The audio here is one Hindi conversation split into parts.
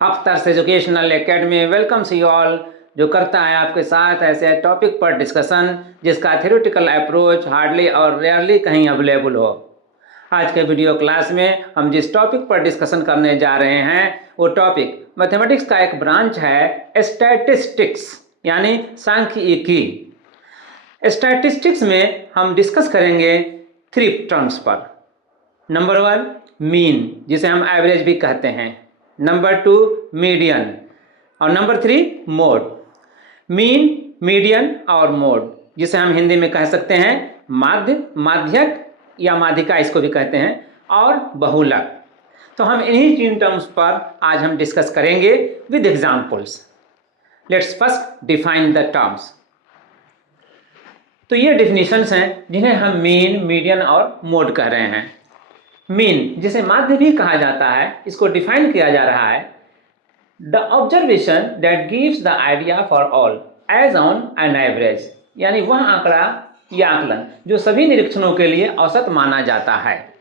अफ्तार्स educational academy welcomes you all, जो करता है आपके साथ ऐसे टॉपिक पर डिस्कशन जिसका थ्योरेटिकल अप्रोच हार्डली और रेयरली कहीं अवेलेबल हो। आज के वीडियो क्लास में हम जिस टॉपिक पर डिस्कशन करने जा रहे हैं वो टॉपिक मैथमेटिक्स का एक ब्रांच है स्टैटिस्टिक्स, यानी सांख्यिकी। स्टैटिस्टिक्स में हम डिस्कस करेंगे 3 टर्म्स पर। नंबर 1 मीन, जिसे हम एवरेज भी कहते हैं। नंबर 2 मीडियन और नंबर 3 मोड। मीन, मीडियन और मोड, जिसे हम हिंदी में कह सकते हैं माध्य, माध्यक या माध्यिका इसको भी कहते हैं, और बहुलक। तो हम इन्हीं 3 टर्म्स पर आज हम डिस्कस करेंगे with examples. Let's first define the terms. तो ये डिफिनीशंस हैं जिन्हें हम मीन, मीडियन और मोड कह रहे हैं। मीन, जिसे माध्य भी कहा जाता है, इसको डिफाइन किया जा रहा है the observation that gives the idea for all age on an average, यानी वह आंकड़ा या आकलन जो सभी निरीक्षणों के लिए औसत माना जाता है।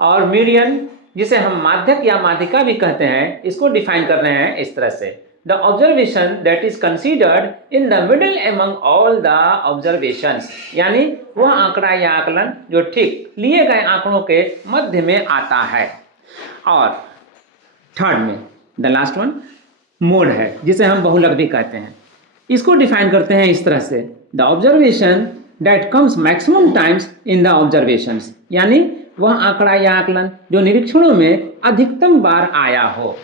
और मीडियन, जिसे हम माध्यक या माध्यिका भी कहते हैं, इसको डिफाइन कर रहे हैं इस तरह से the observation that is considered in the middle among all the observations, यानी वह आंकड़ा या आकलन जो ठीक लिए गए आंकड़ों के मध्य में आता है। और थर्ड में द लास्ट वन मोड है, जिसे हम बहुलक भी कहते हैं। इसको डिफाइन करते हैं इस तरह से the observation that comes maximum times in the observations, यानी वह आंकड़ा या आकलन जो निरीक्षणों में अधिकतम बार आया हो।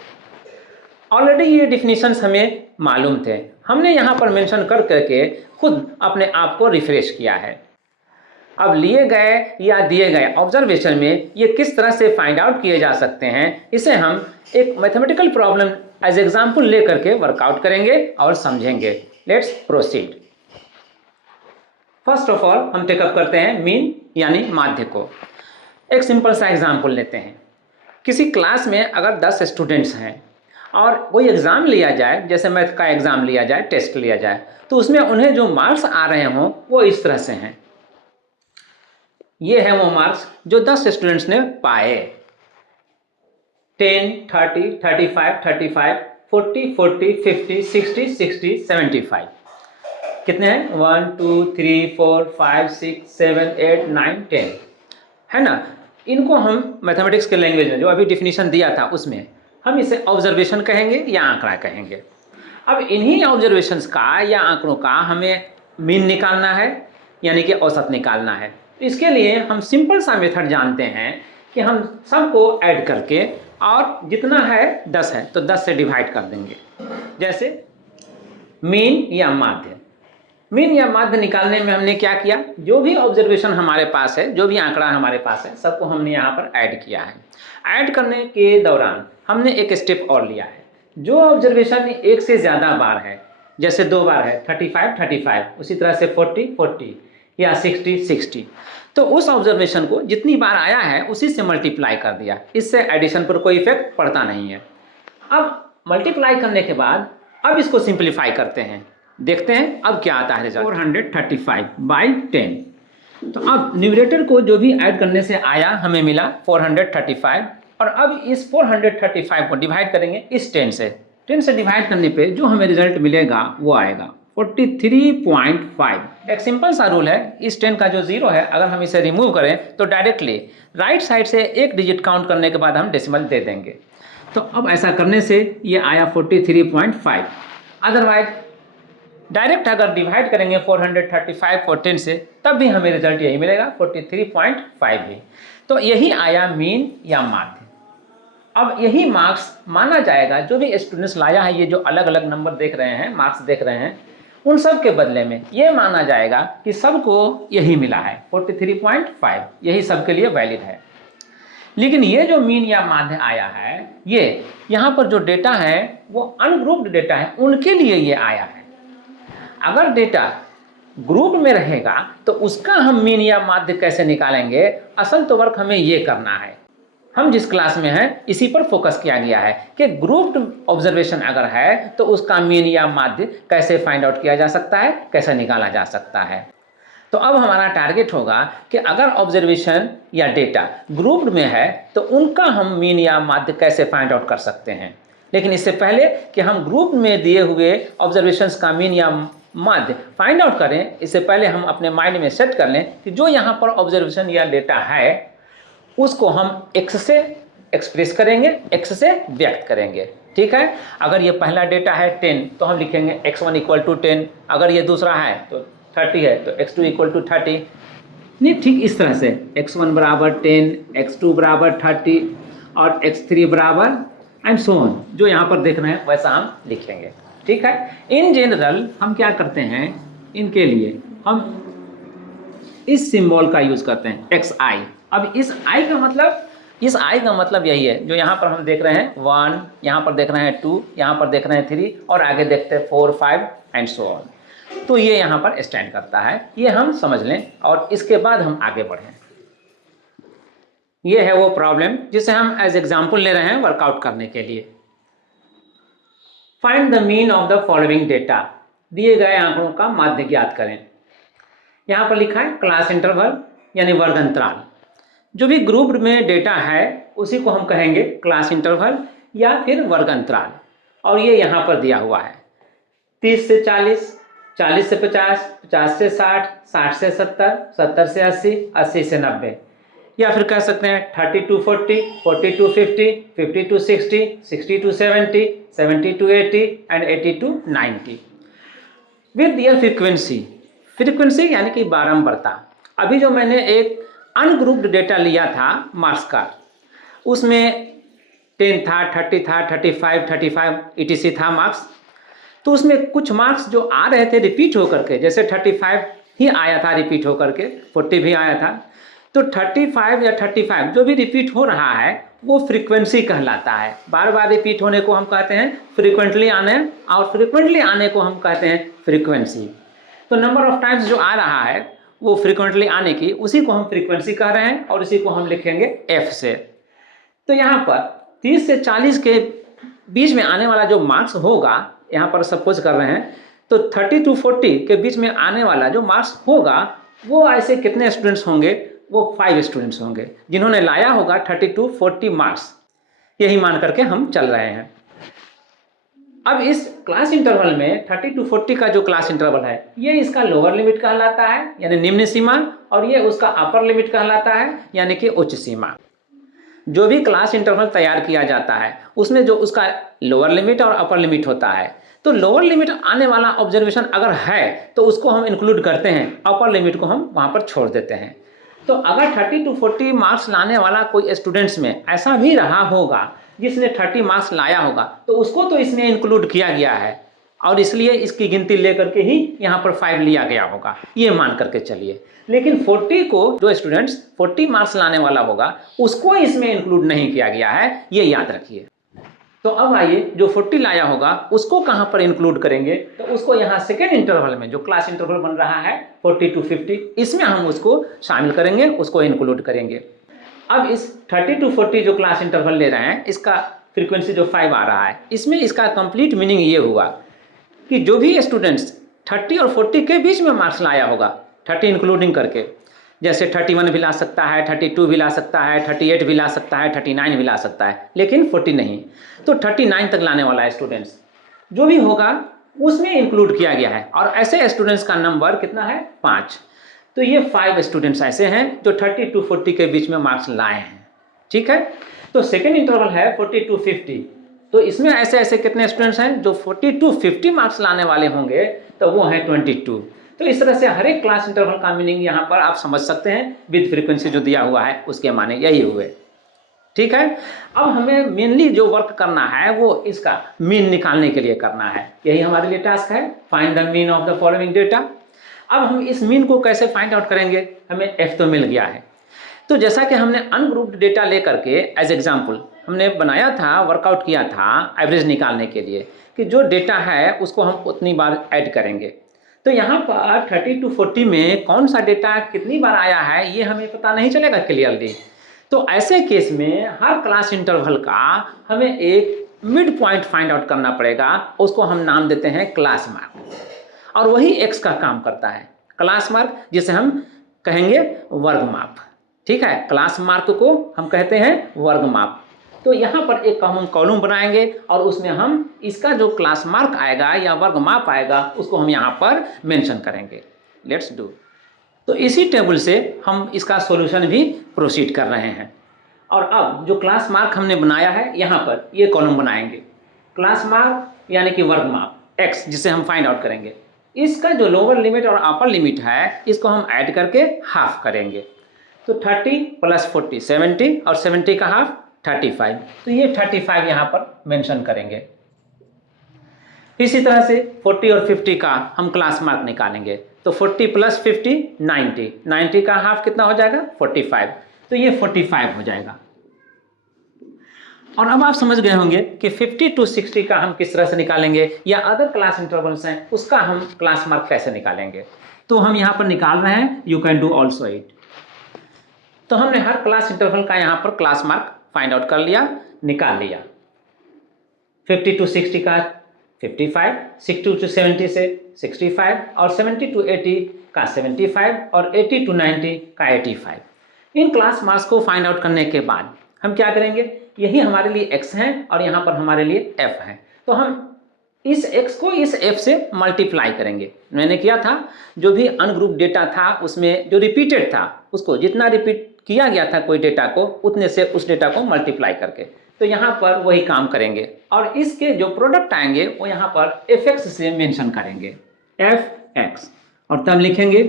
ऑलरेडी ये डिफिनीशंस हमें मालूम थे, हमने यहाँ पर मेंशन कर करके खुद अपने आप को रिफ्रेश किया है। अब लिए गए या दिए गए ऑब्जर्वेशन में ये किस तरह से फाइंड आउट किए जा सकते हैं, इसे हम एक मैथमेटिकल प्रॉब्लम एज एग्जाम्पल ले करके वर्कआउट करेंगे और समझेंगे। Let's proceed. First of all हम टेकअप करते हैं मीन यानी माध्य को। एक सिंपल सा एग्जाम्पल लेते हैं। किसी क्लास में अगर 10 स्टूडेंट्स हैं और कोई एग्ज़ाम लिया जाए, जैसे मैथ का एग्ज़ाम लिया जाए, टेस्ट लिया जाए, तो उसमें उन्हें जो मार्क्स आ रहे हों वो इस तरह से हैं। ये है वो मार्क्स जो 10 स्टूडेंट्स ने पाए। 10, 30, 35, 35, 40, 40, 50, 60, 60, 75। कितने हैं? 1, 2, 3, 4, 5, 6, 7, 8, 9, 10, है ना। इनको हम मैथमेटिक्स के लैंग्वेज में जो अभी डिफिनीशन दिया था उसमें हम इसे ऑब्जर्वेशन कहेंगे या आंकड़ा कहेंगे। अब इन्हीं ऑब्जर्वेशंस का या आंकड़ों का हमें मीन निकालना है, यानी कि औसत निकालना है। इसके लिए हम सिंपल सा मेथड जानते हैं कि हम सबको ऐड करके, और जितना है 10 है तो 10 से डिवाइड कर देंगे। जैसे मीन या माध्य, मीन या माध्य निकालने में हमने क्या किया, जो भी ऑब्जर्वेशन हमारे पास है, जो भी आंकड़ा हमारे पास है, सबको हमने यहाँ पर ऐड किया है। ऐड करने के दौरान हमने एक स्टेप और लिया है। जो ऑब्जर्वेशन एक से ज़्यादा बार है, जैसे 2 बार है 35, 35, उसी तरह से 40, 40 या 60, 60, तो उस ऑब्जर्वेशन को जितनी बार आया है उसी से मल्टीप्लाई कर दिया। इससे एडिशन पर कोई इफेक्ट पड़ता नहीं है। अब मल्टीप्लाई करने के बाद अब इसको सिंप्लीफाई करते हैं, देखते हैं अब क्या आता है रिजल्ट। 435/10। तो अब न्यूमरेटर को जो भी ऐड करने से आया हमें मिला 435, और अब इस 435 को डिवाइड करेंगे इस 10 से। 10 से डिवाइड करने पे जो हमें रिजल्ट मिलेगा वो आएगा 43.5। एक सिंपल सा रूल है, इस 10 का जो 0 है अगर हम इसे रिमूव करें तो डायरेक्टली राइट साइड से एक डिजिट काउंट करने के बाद हम डेसिमल दे देंगे। तो अब ऐसा करने से ये आया 43.5। अदरवाइज डायरेक्ट अगर डिवाइड करेंगे 435 को 10 से, तब भी हमें रिजल्ट यही मिलेगा 43.5 ही। तो यही आया मीन या माध्य। अब यही मार्क्स माना जाएगा जो भी स्टूडेंट्स लाया है, ये जो अलग अलग नंबर देख रहे हैं, मार्क्स देख रहे हैं, उन सब के बदले में ये माना जाएगा कि सबको यही मिला है 43.5, यही सबके लिए वैलिड है। लेकिन ये जो मीन या माध्य आया है, ये यहाँ पर जो डेटा है वो अनग्रुप्ड डेटा है, उनके लिए ये आया है। अगर डेटा ग्रुप में रहेगा तो उसका हम मीन या माध्य कैसे निकालेंगे, असल तो वर्क हमें ये करना है। हम जिस क्लास में हैं इसी पर फोकस किया गया है कि ग्रुप्ड ऑब्जर्वेशन अगर है तो उसका मीन या माध्य कैसे फाइंड आउट किया जा सकता है, कैसे निकाला जा सकता है। तो अब हमारा टारगेट होगा कि अगर ऑब्जर्वेशन या डेटा ग्रुप्ड में है तो उनका हम मीन या माध्य कैसे फाइंड आउट कर सकते हैं। लेकिन इससे पहले कि हम ग्रुप में दिए हुए ऑब्जर्वेशंस का मीन या मध्य फाइंड आउट करें, इससे पहले हम अपने माइंड में सेट कर लें कि जो यहाँ पर ऑब्जर्वेशन या डेटा है उसको हम x से एक्सप्रेस करेंगे, x से व्यक्त करेंगे। ठीक है, अगर ये पहला डेटा है 10 तो हम लिखेंगे x1 इक्वल टू 10, अगर ये दूसरा है तो 30 है तो x2 इक्वल टू 30। नहीं, ठीक इस तरह से x1 बराबर 10, x2 बराबर 30 और x3 बराबर एंड सो ऑन, जो यहाँ पर देख रहे हैं वैसा हम लिखेंगे। ठीक है, इन जनरल हम क्या करते हैं, इनके लिए हम इस सिंबल का यूज करते हैं xi। अब इस i का मतलब यही है जो यहाँ पर हम देख रहे हैं 1, यहाँ पर देख रहे हैं 2, यहाँ पर देख रहे हैं 3 और आगे देखते हैं 4, 5 एंड सो ऑन। तो ये यहाँ पर स्टैंड करता है, ये हम समझ लें और इसके बाद हम आगे बढ़ें। ये है वो प्रॉब्लम जिसे हम एज एग्जाम्पल ले रहे हैं वर्कआउट करने के लिए। Find the mean of the following data, दिए गए आंकड़ों का माध्य ज्ञात करें। यहाँ पर लिखा है क्लास इंटरवल यानी वर्ग अंतराल। जो भी ग्रुप में डेटा है उसी को हम कहेंगे क्लास इंटरवल या फिर वर्ग अंतराल। और ये यहाँ पर दिया हुआ है 30 से 40, 40 से 50, 50 से 60, 60 से 70, 70 से 80, 80 से 90, या फिर कह सकते हैं 30 to 40, 40 to 50, 50 to 60, 60 to 70, 70 to 80 and 80 to 90 with their frequency यानी कि बारंबारता। अभी जो मैंने एक अनग्रुप्ड डेटा लिया था मार्क्स का, उसमें 10 था, 30 था, 35 etc था मार्क्स। तो उसमें कुछ मार्क्स जो आ रहे थे रिपीट होकर के, जैसे 35 ही आया था रिपीट होकर के, 40 भी आया था। तो 35 या 35 जो भी रिपीट हो रहा है वो फ्रीक्वेंसी कहलाता है। बार बार रिपीट होने को हम कहते हैं फ्रीक्वेंटली आने, और फ्रीक्वेंटली आने को हम कहते हैं फ्रीक्वेंसी। तो नंबर ऑफ टाइम्स जो आ रहा है वो फ्रीक्वेंटली आने की, उसी को हम फ्रीक्वेंसी कह रहे हैं और इसी को हम लिखेंगे f से। तो यहाँ पर 30 से 40 के बीच में आने वाला जो मार्क्स होगा, यहाँ पर सपोज कर रहे हैं, तो 30 to 40 के बीच में आने वाला जो मार्क्स होगा वो ऐसे कितने स्टूडेंट्स होंगे, वो 5 स्टूडेंट्स होंगे जिन्होंने लाया होगा 30 to 40 मार्क्स, यही मान करके हम चल रहे हैं। अब इस क्लास इंटरवल में 30 to 40 का जो क्लास इंटरवल है ये इसका लोअर लिमिट कहलाता है यानी निम्न सीमा, और ये उसका अपर लिमिट कहलाता है यानी कि उच्च सीमा। जो भी क्लास इंटरवल तैयार किया जाता है उसमें जो उसका लोअर लिमिट और अपर लिमिट होता है, तो लोअर लिमिट आने वाला ऑब्जर्वेशन अगर है तो उसको हम इंक्लूड करते हैं, अपर लिमिट को हम वहाँ पर छोड़ देते हैं। तो अगर 30 to 40 मार्क्स लाने वाला कोई स्टूडेंट्स में ऐसा भी रहा होगा जिसने 30 मार्क्स लाया होगा, तो उसको तो इसमें इंक्लूड किया गया है और इसलिए इसकी गिनती लेकर के ही यहाँ पर 5 लिया गया होगा, ये मान करके चलिए। लेकिन 40 को जो स्टूडेंट्स 40 मार्क्स लाने वाला होगा उसको इसमें इंक्लूड नहीं किया गया है, ये याद रखिए। तो अब आइए जो 40 लाया होगा उसको कहाँ पर इंक्लूड करेंगे, तो उसको यहाँ सेकेंड इंटरवल में जो क्लास इंटरवल बन रहा है 40 to 50, इसमें हम उसको शामिल करेंगे, उसको इंक्लूड करेंगे। अब इस 30 to 40 जो क्लास इंटरवल ले रहे हैं इसका फ्रीक्वेंसी जो 5 आ रहा है, इसमें इसका कंप्लीट मीनिंग ये हुआ कि जो भी स्टूडेंट्स 30 और 40 के बीच में मार्क्स लाया होगा, 30 इंक्लूडिंग करके, जैसे 31 भी ला सकता है, 32 भी ला सकता है, 38 भी ला सकता है, 39 भी ला सकता है, लेकिन 40 नहीं। तो 39 तक लाने वाला स्टूडेंट्स जो भी होगा उसमें इंक्लूड किया गया है, और ऐसे स्टूडेंट्स का नंबर कितना है, 5। तो ये 5 स्टूडेंट्स ऐसे हैं जो 30 to 40 के बीच में मार्क्स लाए हैं। ठीक है, तो सेकेंड इंटरवल है 40 to 50, तो इसमें ऐसे ऐसे कितने स्टूडेंट्स हैं जो 40 to 50 मार्क्स लाने वाले होंगे, तो वो हैं 22। तो इस तरह से हर एक क्लास इंटरवल का मीनिंग यहाँ पर आप समझ सकते हैं, विद फ्रीक्वेंसी जो दिया हुआ है उसके माने यही हुए। ठीक है, अब हमें मेनली जो वर्क करना है वो इसका मीन निकालने के लिए करना है, यही हमारे लिए टास्क है, find the mean of the following data. अब हम इस मीन को कैसे फाइंड आउट करेंगे, हमें f तो मिल गया है। तो जैसा कि हमने अनग्रुप्ड डेटा लेकर के एज एग्जाम्पल हमने बनाया था, वर्कआउट किया था एवरेज निकालने के लिए कि जो डेटा है उसको हम उतनी बार ऐड करेंगे। तो यहाँ पर 30 to 40 में कौन सा डेटा कितनी बार आया है ये हमें पता नहीं चलेगा क्लियरली। तो ऐसे केस में हर क्लास इंटरवल का हमें एक मिड पॉइंट फाइंड आउट करना पड़ेगा, उसको हम नाम देते हैं क्लास मार्क, और वही x का काम करता है, क्लास मार्क जिसे हम कहेंगे वर्ग माप। ठीक है, क्लास मार्क को हम कहते हैं वर्ग माप। तो यहाँ पर एक हम कॉलम बनाएंगे और उसमें हम इसका जो क्लास मार्क आएगा या वर्ग माप आएगा उसको हम यहाँ पर मेंशन करेंगे। Let's do. तो इसी टेबल से हम इसका सॉल्यूशन भी प्रोसीड कर रहे हैं। और अब जो क्लास मार्क हमने बनाया है यहाँ पर ये कॉलम बनाएंगे, क्लास मार्क यानी कि वर्ग माप x, जिसे हम फाइंड आउट करेंगे। इसका जो लोअर लिमिट और अपर लिमिट है इसको हम ऐड करके हाफ करेंगे। तो 30 + 40 70 और 70 का हाफ 35। तो ये 35 यहाँ पर मेंशन करेंगे। इसी तरह से 40 और 50 का हम क्लास मार्क निकालेंगे। तो 40 + 50 90, 90 का हाफ कितना हो जाएगा 45। तो ये 45 हो जाएगा। और अब आप समझ गए होंगे कि 50 to 60 का हम किस तरह से निकालेंगे या अदर क्लास इंटरवल्स हैं उसका हम क्लास मार्क कैसे निकालेंगे। तो हम यहाँ पर निकाल रहे हैं, you can do also it. तो हमने हर क्लास इंटरवल का यहाँ पर क्लास मार्क फाइंड आउट कर लिया, निकाल लिया। 50 to 60 का 55, 60 to 70 से 65 और 70 to 80 का 75 और 80 to 90 का 85। इन क्लास मार्क्स को फाइंड आउट करने के बाद हम क्या करेंगे, यही हमारे लिए x है और यहाँ पर हमारे लिए f है। तो हम इस x को इस f से मल्टीप्लाई करेंगे। मैंने किया था, जो भी अनग्रुप डेटा था उसमें जो रिपीटेड था उसको जितना रिपीट किया गया था कोई डेटा को उतने से उस डेटा को मल्टीप्लाई करके। तो यहाँ पर वही काम करेंगे और इसके जो प्रोडक्ट आएंगे वो यहाँ पर fx से मेंशन करेंगे, fx। और तब लिखेंगे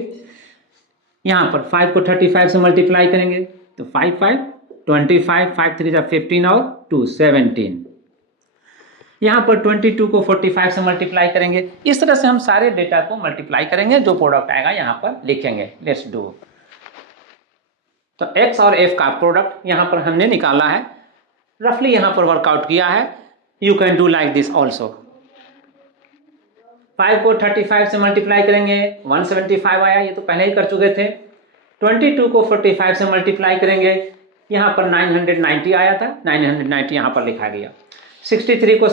यहाँ पर 5 को 35 से मल्टीप्लाई करेंगे तो 5 5 25, 5 3 15 और 2 17। यहाँ पर 22 को 45 से मल्टीप्लाई करेंगे। इस तरह से हम सारे डेटा को मल्टीप्लाई करेंगे, जो प्रोडक्ट आएगा यहाँ पर लिखेंगे। Let's do. तो x और f का प्रोडक्ट यहाँ पर हमने निकाला है, रफली यहाँ पर वर्कआउट किया है। You can do like this also. 5 को 35 से मल्टीप्लाई करेंगे 175 आया, ये तो पहले ही कर चुके थे। 22 को 45 से मल्टीप्लाई करेंगे, यहाँ पर 990 आया था, 990 यहाँ पर लिखा गया। 63 को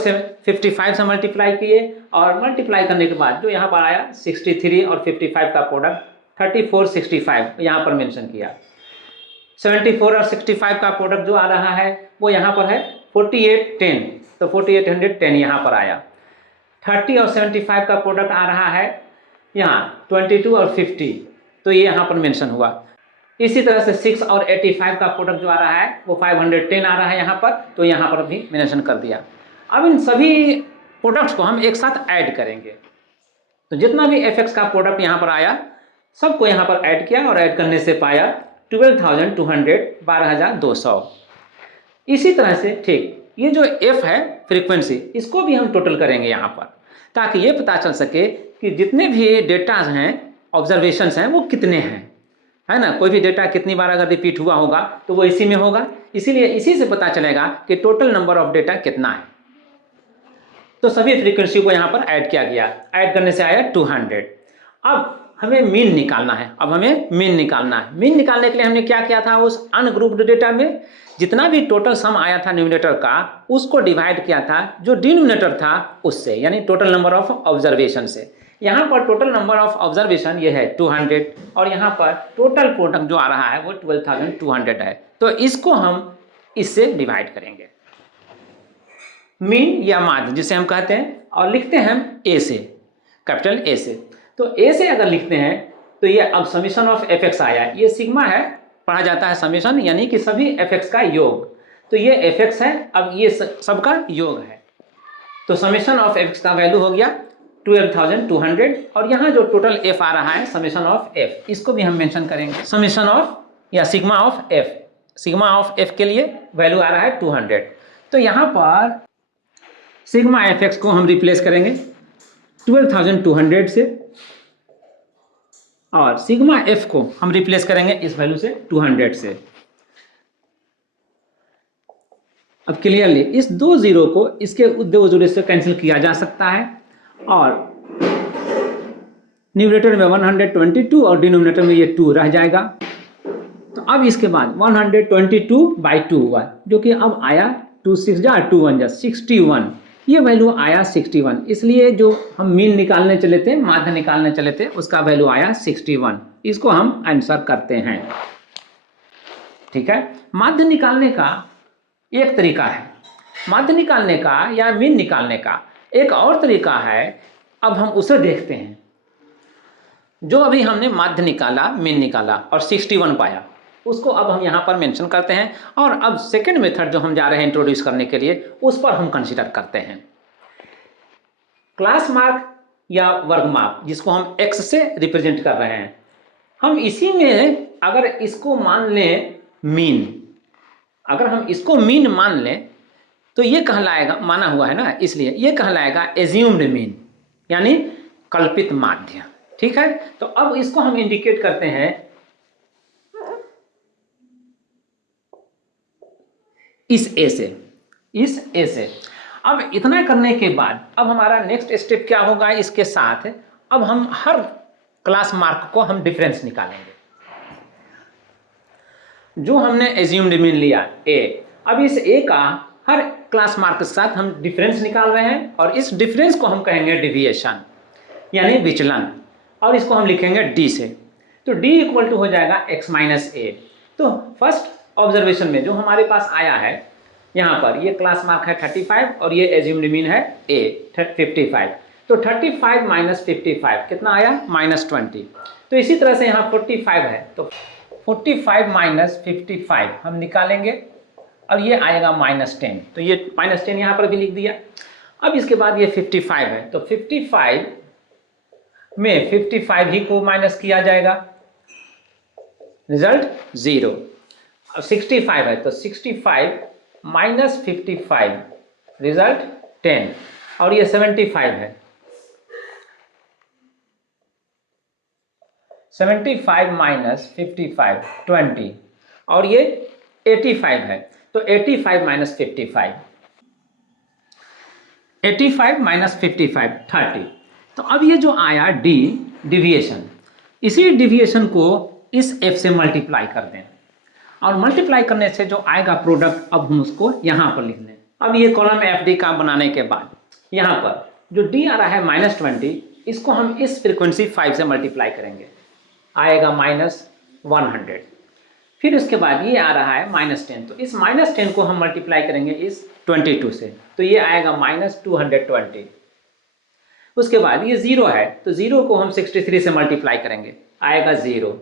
55 से मल्टीप्लाई किए और मल्टीप्लाई करने के बाद जो यहाँ पर आया 63 और 55 का प्रोडक्ट 3465 यहाँ पर मेंशन किया। 74 और 65 का प्रोडक्ट जो आ रहा है वो यहाँ पर है 4810, तो 4810 यहाँ पर आया। 30 और 75 का प्रोडक्ट आ रहा है यहाँ 22 और 50, तो ये यहाँ पर मेंशन हुआ। इसी तरह से 6 और 85 का प्रोडक्ट जो आ रहा है वो 510 आ रहा है यहाँ पर, तो यहाँ पर भी मेंशन कर दिया। अब इन सभी प्रोडक्ट्स को हम एक साथ ऐड करेंगे। तो जितना भी fx का प्रोडक्ट यहाँ पर आया सबको यहाँ पर ऐड किया और ऐड करने से पाया 12,200, 12,200। इसी तरह से ठीक ये जो f है फ्रीक्वेंसी, इसको भी हम टोटल करेंगे यहाँ पर, ताकि ये पता चल सके कि जितने भी डेटाज हैं, ऑब्जर्वेशंस हैं, वो कितने हैं, है ना। कोई भी डेटा कितनी बार अगर रिपीट हुआ होगा तो वो इसी में होगा, इसीलिए इसी से पता चलेगा कि टोटल नंबर ऑफ डेटा कितना है। तो सभी फ्रीक्वेंसी को यहाँ पर ऐड किया गया, ऐड करने से आया 200। अब हमें मीन निकालना है। मीन निकालने के लिए हमने क्या किया था, उस अनग्रुप्ड डेटा में जितना भी टोटल सम आया था न्यूमरेटर का उसको डिवाइड किया था जो डिनोमिनेटर था उससे, यानी टोटल नंबर ऑफ ऑब्जर्वेशन से। यहाँ पर टोटल नंबर ऑफ ऑब्जर्वेशन ये है 200 और यहाँ पर टोटल प्रोडक्ट जो आ रहा है वो 12,200 है। तो इसको हम इससे डिवाइड करेंगे, मीन या माध्य जिसे हम कहते हैं, और लिखते हैं हम ए से, कैपिटल ए से। तो ए से अगर लिखते हैं तो ये अब समीशन ऑफ fx आया, ये सिग्मा है, पढ़ा जाता है समीशन, यानी कि सभी fx का योग। तो ये fx है, अब ये सबका योग है। तो समीशन ऑफ fx का वैल्यू हो गया 12,200 और यहाँ जो टोटल f आ रहा है समीशन ऑफ f, इसको भी हम मेंशन करेंगे। समीशन ऑफ या sigma of f, sigma of f के लिए वैल्यू आ रहा है 200। तो यहाँ पर सिग्मा fx को हम रिप्लेस करेंगे 12,200 से और सिग्मा f को हम रिप्लेस करेंगे इस वैल्यू से 200 से। अब क्लियरली इस दो जीरो को इसके दो जीरो से कैंसिल किया जा सकता है और न्यूमरेटर में 122 और डिनोमिनेटर में ये 2 रह जाएगा। तो अब इसके बाद 122/2 हुआ, जो कि अब आया 2 6 जा 2 1 जा 61, ये वैल्यू आया 61। इसलिए जो हम मीन निकालने चले थे, माध्य निकालने चले थे, उसका वैल्यू आया 61। इसको हम आंसर करते हैं। ठीक है, माध्य निकालने का एक तरीका है माध्य निकालने का या मीन निकालने का। एक और तरीका है, अब हम उसे देखते हैं। जो अभी हमने माध्य निकाला, मीन निकाला और 61 पाया, उसको अब हम यहाँ पर मेंशन करते हैं। और अब सेकेंड मेथड जो हम जा रहे हैं इंट्रोड्यूस करने के लिए, उस पर हम कंसीडर करते हैं क्लास मार्क या वर्ग मार्क, जिसको हम x से रिप्रेजेंट कर रहे हैं। हम इसी में अगर इसको मान लें मीन, अगर हम इसको मीन मान लें तो ये कहलाएगा, माना हुआ है ना, इसलिए ये कहलाएगा एज्यूम्ड मीन, यानी कल्पित माध्य। ठीक है, तो अब इसको हम इंडिकेट करते हैं इस ए से, इस ए से। अब इतना करने के बाद अब हमारा नेक्स्ट स्टेप क्या होगा, इसके साथ अब हम हर क्लास मार्क को हम डिफरेंस निकालेंगे। जो हमने एज्यूम्ड मीन लिया ए, अब इस ए का हर क्लास मार्क के साथ हम डिफरेंस निकाल रहे हैं, और इस डिफरेंस को हम कहेंगे डिविएशन, यानी विचलन, और इसको हम लिखेंगे डी से। तो डी इक्वल टू हो जाएगा x माइनस ए। तो फर्स्ट ऑब्जर्वेशन में जो हमारे पास आया है, यहाँ पर ये क्लास मार्क है 35 और ये एज्यूम्ड मीन है ए 55। तो 35 माइनस 55 कितना आया, -20। तो इसी तरह से यहाँ 45 है, तो 45 माइनस 55 हम निकालेंगे और ये आएगा -10। तो ये -10 यहाँ पर भी लिख दिया। अब इसके बाद ये 55 है, तो 55 में 55 ही को माइनस किया जाएगा, रिजल्ट 0। अब 65 है, तो 65 माइनस 55 रिजल्ट 10। और ये 75 है, 75 माइनस 55 20, और ये 85 है, तो 85 माइनस 55, 85 माइनस 55 30। तो अब ये जो आया डी डिविएशन, इसी डिविएशन को इस एफ से मल्टीप्लाई कर दें, और मल्टीप्लाई करने से जो आएगा प्रोडक्ट, अब हम उसको यहाँ पर लिख लें। अब ये कॉलम एफ डी का बनाने के बाद यहाँ पर जो डी आ रहा है -20, इसको हम इस फ्रीक्वेंसी 5 से मल्टीप्लाई करेंगे, आएगा -100। फिर उसके बाद ये आ रहा है -10, तो इस -10 को हम मल्टीप्लाई करेंगे इस 22 से, तो ये आएगा -220। उसके बाद ये 0 है, तो 0 को हम 63 से मल्टीप्लाई करेंगे, आएगा 0।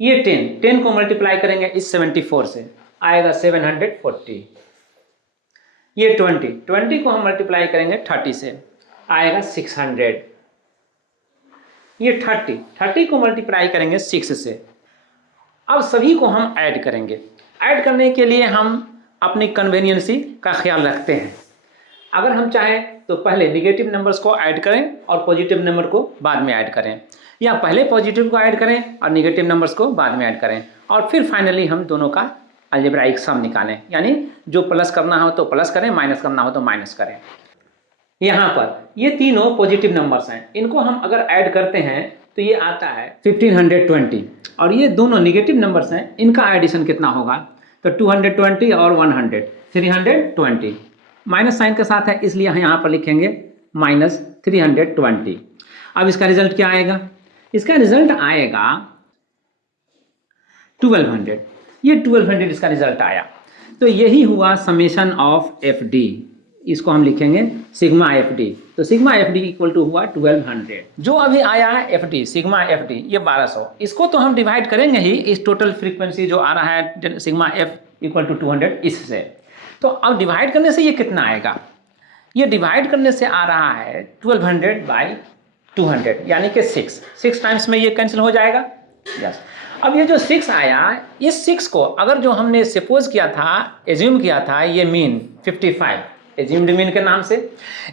ये 10 को मल्टीप्लाई करेंगे इस 74 से, आएगा 740। ये 20 को हम मल्टीप्लाई करेंगे 30 से, आएगा 600। ये 30 को मल्टीप्लाई करेंगे 6 से। अब सभी को हम ऐड करेंगे। ऐड करने के लिए हम अपनी कन्वीनियंसी का ख्याल रखते हैं। अगर हम चाहें तो पहले निगेटिव नंबर्स को ऐड करें और पॉजिटिव नंबर को बाद में ऐड करें, या पहले पॉजिटिव को ऐड करें और निगेटिव नंबर्स को बाद में ऐड करें, और फिर फाइनली हम दोनों का अलजेब्राइक सम निकालें, यानी जो प्लस करना हो तो प्लस करें, माइनस करना हो तो माइनस करें। यहाँ पर ये तीनों पॉजिटिव नंबर्स हैं, इनको हम अगर ऐड करते हैं तो ये आता है 1520, और ये दोनों निगेटिव नंबर्स हैं, इनका एडिशन कितना होगा, तो 220 और 100 320, माइनस साइन के साथ है इसलिए हम यहाँ पर लिखेंगे -320। अब इसका रिजल्ट क्या आएगा, इसका रिजल्ट आएगा 1200। ये 1200 इसका रिजल्ट आया। तो यही हुआ समेशन ऑफ एफ डी, इसको हम लिखेंगे सिग्मा एफ डी। तो sigma f d equal to हुआ 1200। जो अभी आया है f d, sigma f d, ये 1200, इसको तो हम डिवाइड करेंगे ही इस टोटल फ्रीक्वेंसी जो आ रहा है सिग्मा एफ इक्वल टू 200 इससे। तो अब डिवाइड करने से ये कितना आएगा, ये डिवाइड करने से आ रहा है 1200 बाई 200, यानी कि 6 टाइम्स में ये कैंसिल हो जाएगा। यस, अब ये जो 6 आया, इस 6 को अगर जो हमने सपोज किया था, एज्यूम किया था, ये मीन 55 एज्यूम्ड मीन के नाम से,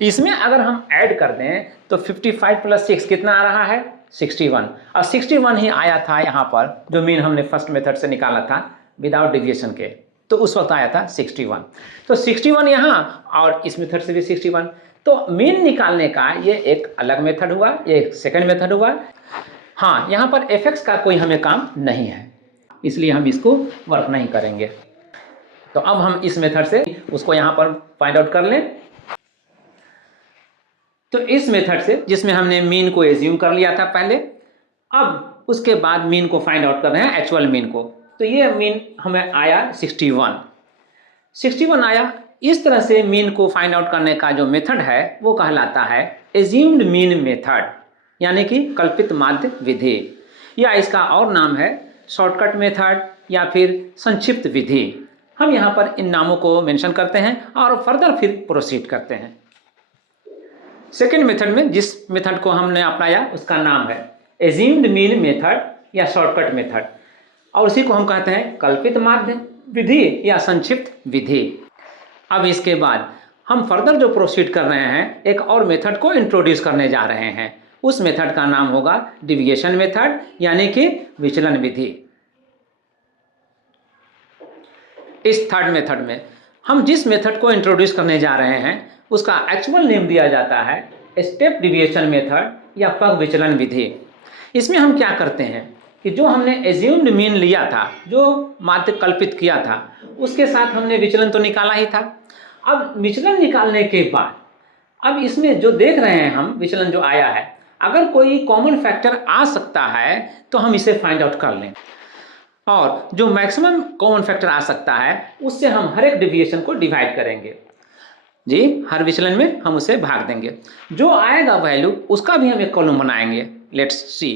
इसमें अगर हम ऐड कर दें तो 55 + 6 कितना आ रहा है, 61। और 61 ही आया था यहाँ पर, जो मीन हमने फर्स्ट मेथड से निकाला था विदाउट डेविएशन के, तो उस वक्त आया था 61। तो 61 यहाँ, और इस मेथड से भी 61। तो मीन निकालने का ये एक अलग मेथड हुआ, ये एक सेकंड मेथड हुआ। हाँ, यहाँ पर एफएक्स का कोई हमें काम नहीं है, इसलिए हम इसको वर्क नहीं करेंगे। तो अब हम इस मेथड से उसको यहाँ पर फाइंड आउट कर लें। तो इस मेथड से जिसमें हमने मीन को एज्यूम कर लिया था पहले, अब उसके बाद मीन को फाइंड आउट कर रहे हैं, एक्चुअल मीन को। तो ये मीन हमें आया 61। 61 आया। इस तरह से मीन को फाइंड आउट करने का जो मेथड है वो कहलाता है एज्यूम्ड मीन मेथड, यानी कि कल्पित माध्य विधि, या इसका और नाम है शॉर्टकट मेथड या फिर संक्षिप्त विधि। हम यहाँ पर इन नामों को मेंशन करते हैं और फर्दर फिर प्रोसीड करते हैं। सेकेंड मेथड में जिस मेथड को हमने अपनाया उसका नाम है एज्यूम्ड मीन मेथड या शॉर्टकट मेथड, और उसी को हम कहते हैं कल्पित माध्य विधि या संक्षिप्त विधि। अब इसके बाद हम फर्दर जो प्रोसीड कर रहे हैं एक और मेथड को इंट्रोड्यूस करने जा रहे हैं। उस मेथड का नाम होगा डिविएशन मेथड, यानी कि विचलन विधि। इस थर्ड मेथड में हम जिस मेथड को इंट्रोड्यूस करने जा रहे हैं उसका एक्चुअल नेम दिया जाता है स्टेप डिविएशन मेथड या पग विचलन विधि। इसमें हम क्या करते हैं कि जो हमने एज्यूम्ड मीन लिया था, जो माध्य कल्पित किया था, उसके साथ हमने विचलन तो निकाला ही था। अब विचलन निकालने के बाद अब इसमें जो देख रहे हैं हम विचलन जो आया है, अगर कोई कॉमन फैक्टर आ सकता है तो हम इसे फाइंड आउट कर लें, और जो मैक्सिमम कॉमन फैक्टर आ सकता है उससे हम हर एक डिविएशन को डिवाइड करेंगे जी, हर विचलन में हम उसे भाग देंगे। जो आएगा वैल्यू उसका भी हम एक कॉलम बनाएंगे। लेट्स सी,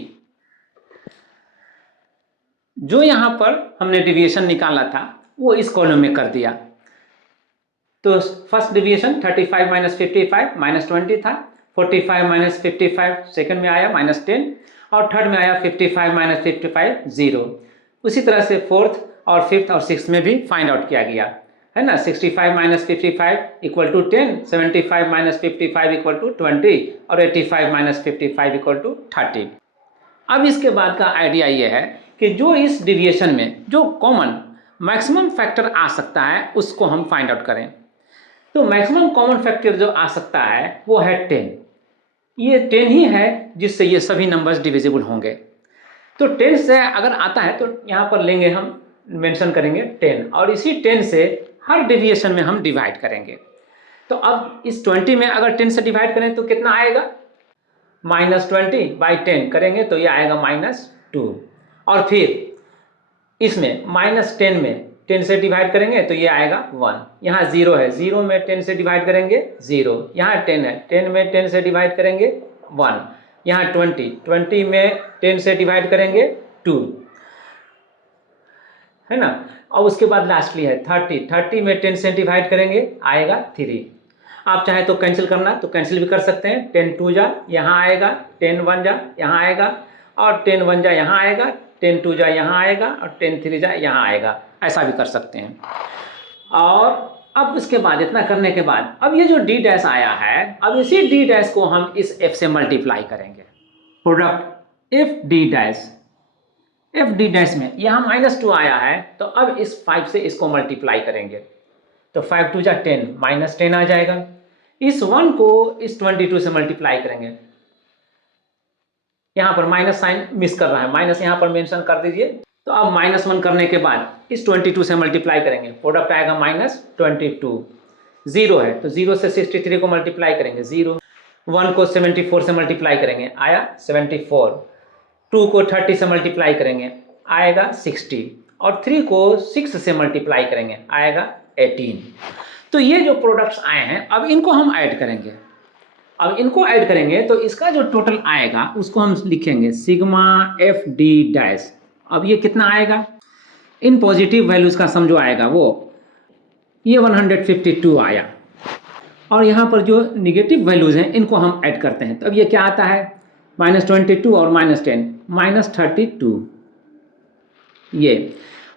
जो यहाँ पर हमने डिविएशन निकाला था वो इस कॉलम में कर दिया। तो फर्स्ट डिविएशन 35 माइनस 55 माइनस 20 था, 45 माइनस 55 सेकंड में आया माइनस 10, और थर्ड में आया 55 माइनस 55 0। उसी तरह से फोर्थ और फिफ्थ और सिक्स में भी फाइंड आउट किया गया है ना। 65 minus 55 equal to 10, 75 minus 55 equal to 20 और 85 माइनस 55 इक्वल टू 30। अब इसके बाद का आइडिया ये है कि जो इस डिविएशन में जो कॉमन मैक्सिमम फैक्टर आ सकता है उसको हम फाइंड आउट करें। तो मैक्सिमम कॉमन फैक्टर जो आ सकता है वो है 10। ये 10 ही है जिससे ये सभी नंबर्स डिविजिबल होंगे। तो 10 से अगर आता है तो यहाँ पर लेंगे, हम मेंशन करेंगे 10, और इसी 10 से हर डेविएशन में हम डिवाइड करेंगे। तो अब इस 20 में अगर 10 से डिवाइड करें तो कितना आएगा, -20/10 करेंगे तो ये आएगा -2। और फिर इसमें -10 में 10 से डिवाइड करेंगे तो ये आएगा 1। यहाँ 0 है, 0 में 10 से डिवाइड करेंगे 0। यहाँ 10 है, 10 में 10 से डिवाइड करेंगे 1। यहाँ 20 में 10 से डिवाइड करेंगे 2, है ना। और उसके बाद लास्टली है 30 में 10 से डिवाइड करेंगे आएगा 3। आप चाहे तो कैंसिल करना तो कैंसिल भी कर सकते हैं। 10 2 जा यहाँ आएगा, 10 1 जा यहाँ आएगा, और 10 1 जा यहाँ आएगा, 10 2 जा यहाँ आएगा, और 10 3 जा यहाँ आएगा। ऐसा भी कर सकते हैं। और अब इसके बाद इतना करने के बाद अब ये जो डी डैश आया है, अब इसी डी डैश को हम इस एफ से मल्टीप्लाई करेंगे। प्रोडक्ट एफ डी डैश में यहाँ -2 आया है, तो अब इस 5 से इसको मल्टीप्लाई करेंगे तो 5 2 जा 10, -10 आ जाएगा। इस 1 को इस 22 से मल्टीप्लाई करेंगे। यहाँ पर माइनस साइन मिस कर रहा है, माइनस यहाँ पर मेंशन कर दीजिए। तो अब -1 करने के बाद इस 22 से मल्टीप्लाई करेंगे, प्रोडक्ट आएगा -22। 0 है तो 0 से 63 को मल्टीप्लाई करेंगे 0। 1 को 74 से मल्टीप्लाई करेंगे आया 74। 2 को 30 से मल्टीप्लाई करेंगे आएगा 60, और 3 को 6 से मल्टीप्लाई करेंगे आएगा 18। तो ये जो प्रोडक्ट्स आए हैं अब इनको हम ऐड करेंगे। अब इनको ऐड करेंगे तो इसका जो टोटल आएगा उसको हम लिखेंगे सिग्मा एफ डी डैश। अब ये कितना आएगा, इन पॉजिटिव वैल्यूज का सम जो आएगा वो ये 152 आया, और यहाँ पर जो निगेटिव वैल्यूज हैं इनको हम ऐड करते हैं। तो अब ये क्या आता है, -22 और -10 -32। ये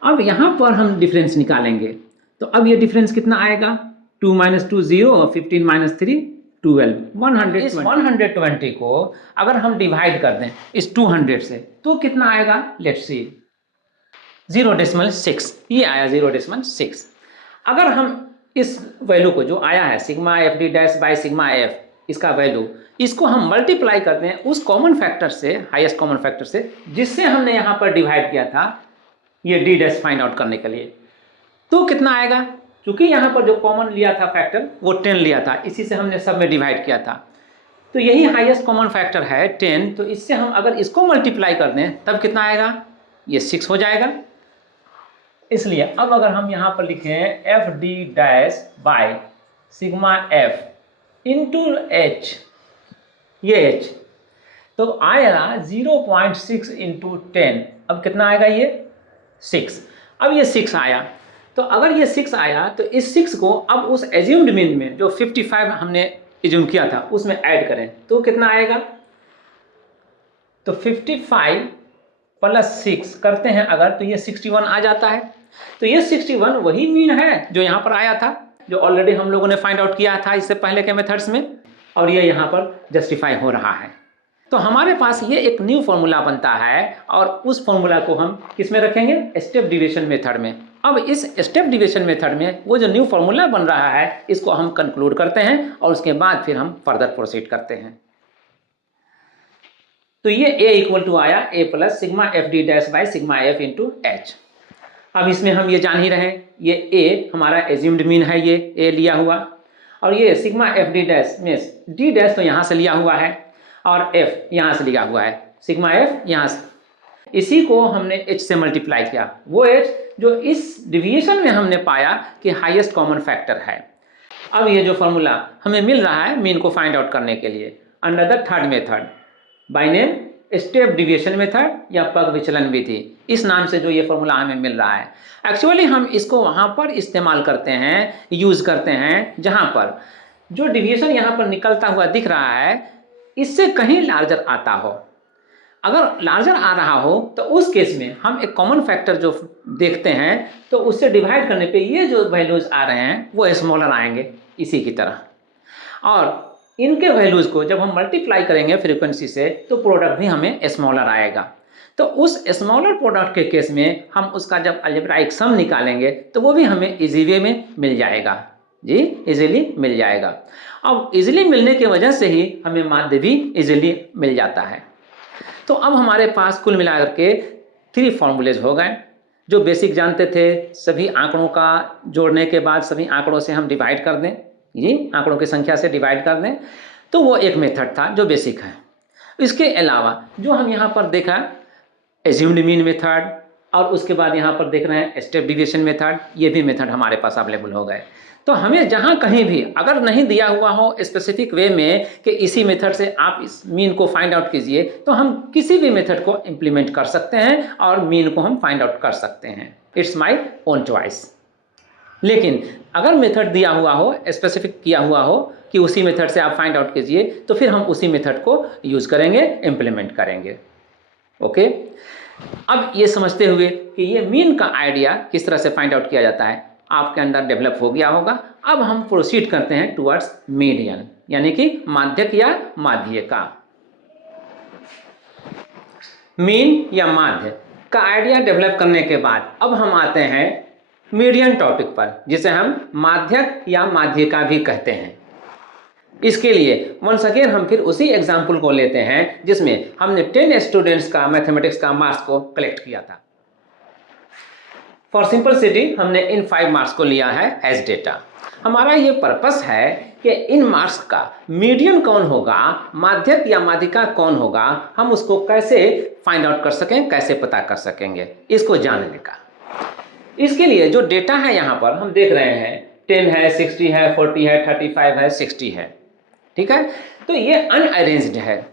अब यहाँ पर हम डिफरेंस निकालेंगे, तो अब ये डिफरेंस कितना आएगा, 2 - 2 0 और 15 - 3 12। इस 120 को अगर हम डिवाइड कर दें इस 200 से तो कितना आएगा, लेट्स सी 0.6। ये आया 0.6। अगर हम इस वैल्यू को जो आया है sigma f D dash by sigma F, इसका वैल्यू, इसको हम मल्टीप्लाई करते हैं उस कॉमन फैक्टर से, हाईएस्ट कॉमन फैक्टर से, जिससे हमने यहाँ पर डिवाइड किया था ये डी डैश फाइंड आउट करने के लिए, तो कितना आएगा। क्योंकि यहाँ पर जो कॉमन लिया था फैक्टर वो 10 लिया था, इसी से हमने सब में डिवाइड किया था, तो यही हाईएस्ट कॉमन फैक्टर है 10। तो इससे हम अगर इसको मल्टीप्लाई कर दें तब कितना आएगा, ये 6 हो जाएगा। इसलिए अब अगर हम यहाँ पर लिखें F D dash by sigma F into H, ये एच, तो आएगा 0.6 इंटू 10। अब कितना आएगा ये 6। अब ये 6 आया, तो अगर ये 6 आया तो इस 6 को अब उस एज्यूम्ड मीन में जो 55 हमने एज्यूम किया था उसमें ऐड करें तो कितना आएगा, तो 55 प्लस 6 करते हैं अगर, तो ये 61 आ जाता है। तो ये 61 वही मीन है जो यहाँ पर आया था, जो ऑलरेडी हम लोगों ने फाइंड आउट किया था इससे पहले के मेथड्स में, और ये यहाँ पर जस्टिफाई हो रहा है। तो हमारे पास ये एक न्यू फॉर्मूला बनता है और उस फॉर्मूला को हम किस में रखेंगे, स्टेप डिवीजन मेथड में। अब इस स्टेप डिवीजन मेथड में वो जो न्यू फॉर्मूला बन रहा है इसको हम कंक्लूड करते हैं और उसके बाद फिर हम फर्दर प्रोसीड करते हैं। तो ये a इक्वल टू आया a plus sigma f D dash by sigma F into H. अब इसमें हम ये जान ही रहे ये a हमारा एज्यूम्ड मीन है, ये a लिया हुआ, और ये सिग्मा एफ डी डैश में d डैश तो यहाँ से लिया हुआ है और f यहाँ से लिया हुआ है, सिग्मा f यहाँ से, इसी को हमने h से मल्टीप्लाई किया, वो h जो इस डिवीजन में हमने पाया कि हाईएस्ट कॉमन फैक्टर है। अब ये जो फॉर्मूला हमें मिल रहा है मीन को फाइंड आउट करने के लिए under the third method by name step division method या पग विचलन विधि, इस नाम से जो ये फॉर्मूला हमें मिल रहा है, एक्चुअली हम इसको वहाँ पर इस्तेमाल करते हैं, यूज़ करते हैं जहाँ पर जो डिवीजन यहाँ पर निकलता हुआ दिख रहा है इससे कहीं लार्जर आता हो। अगर लार्जर आ रहा हो तो उस केस में हम एक कॉमन फैक्टर जो देखते हैं तो उससे डिवाइड करने पे ये जो वैल्यूज आ रहे हैं वो स्मॉलर आएंगे इसी की तरह, और इनके वैल्यूज़ को जब हम मल्टीप्लाई करेंगे फ्रीक्वेंसी से तो प्रोडक्ट भी हमें स्मॉलर आएगा। तो उस स्मॉलर प्रोडक्ट के केस में हम उसका जब अलजेब्राइक सम निकालेंगे तो वो भी हमें इजी वे में मिल जाएगा, जी इजीली मिल जाएगा। अब इजीली मिलने की वजह से ही हमें माध्य भी इजीली मिल जाता है। तो अब हमारे पास कुल मिलाकर के 3 फॉर्मूलेज हो गए जो बेसिक जानते थे, सभी आंकड़ों का जोड़ने के बाद सभी आंकड़ों से हम डिवाइड कर दें, ये आंकड़ों की संख्या से डिवाइड कर दें, तो वो एक मेथड था जो बेसिक है। इसके अलावा जो हम यहाँ पर देखा एज्यूम्ड मीन मेथड और उसके बाद यहाँ पर देख रहे हैं स्टेप डिवीजन मेथड, ये भी मेथड हमारे पास अवेलेबल हो गए। तो हमें जहाँ कहीं भी अगर नहीं दिया हुआ हो स्पेसिफिक वे में कि इसी मेथड से आप इस मीन को फाइंड आउट कीजिए, तो हम किसी भी मेथड को इम्प्लीमेंट कर सकते हैं और मीन को हम फाइंड आउट कर सकते हैं, इट्स माई ओन चॉइस। लेकिन अगर मेथड दिया हुआ हो, स्पेसिफिक किया हुआ हो कि उसी मेथड से आप फाइंड आउट कीजिए, तो फिर हम उसी मेथड को यूज़ करेंगे, इम्प्लीमेंट करेंगे। ओके, अब ये समझते हुए कि ये मीन का आइडिया किस तरह से फाइंड आउट किया जाता है आपके अंदर डेवलप हो गया होगा। अब हम प्रोसीड करते हैं टुवर्ड्स मीडियन, यानी कि माध्यक या माध्य का। मीन या माध्य का आइडिया डेवलप करने के बाद अब हम आते हैं मीडियन टॉपिक पर, जिसे हम माध्यक या माध्यिका भी कहते हैं। इसके लिए वंस अगेन हम फिर उसी एग्जाम्पल को लेते हैं जिसमें हमने 10 स्टूडेंट्स का मैथमेटिक्स का मार्क्स को कलेक्ट किया था। फॉर सिंपलिसिटी हमने इन 5 मार्क्स को लिया है एज डेटा। हमारा ये पर्पस है कि इन मार्क्स का मीडियन कौन होगा, माध्यक या माध्यिका कौन होगा, हम उसको कैसे फाइंड आउट कर सकें, कैसे पता कर सकेंगे, इसको जानने का। इसके लिए जो डेटा है यहाँ पर हम देख रहे हैं 10 है, 60 है, 40 है, 35 है, 60 है, ठीक है। तो ये अनअरेंज्ड है।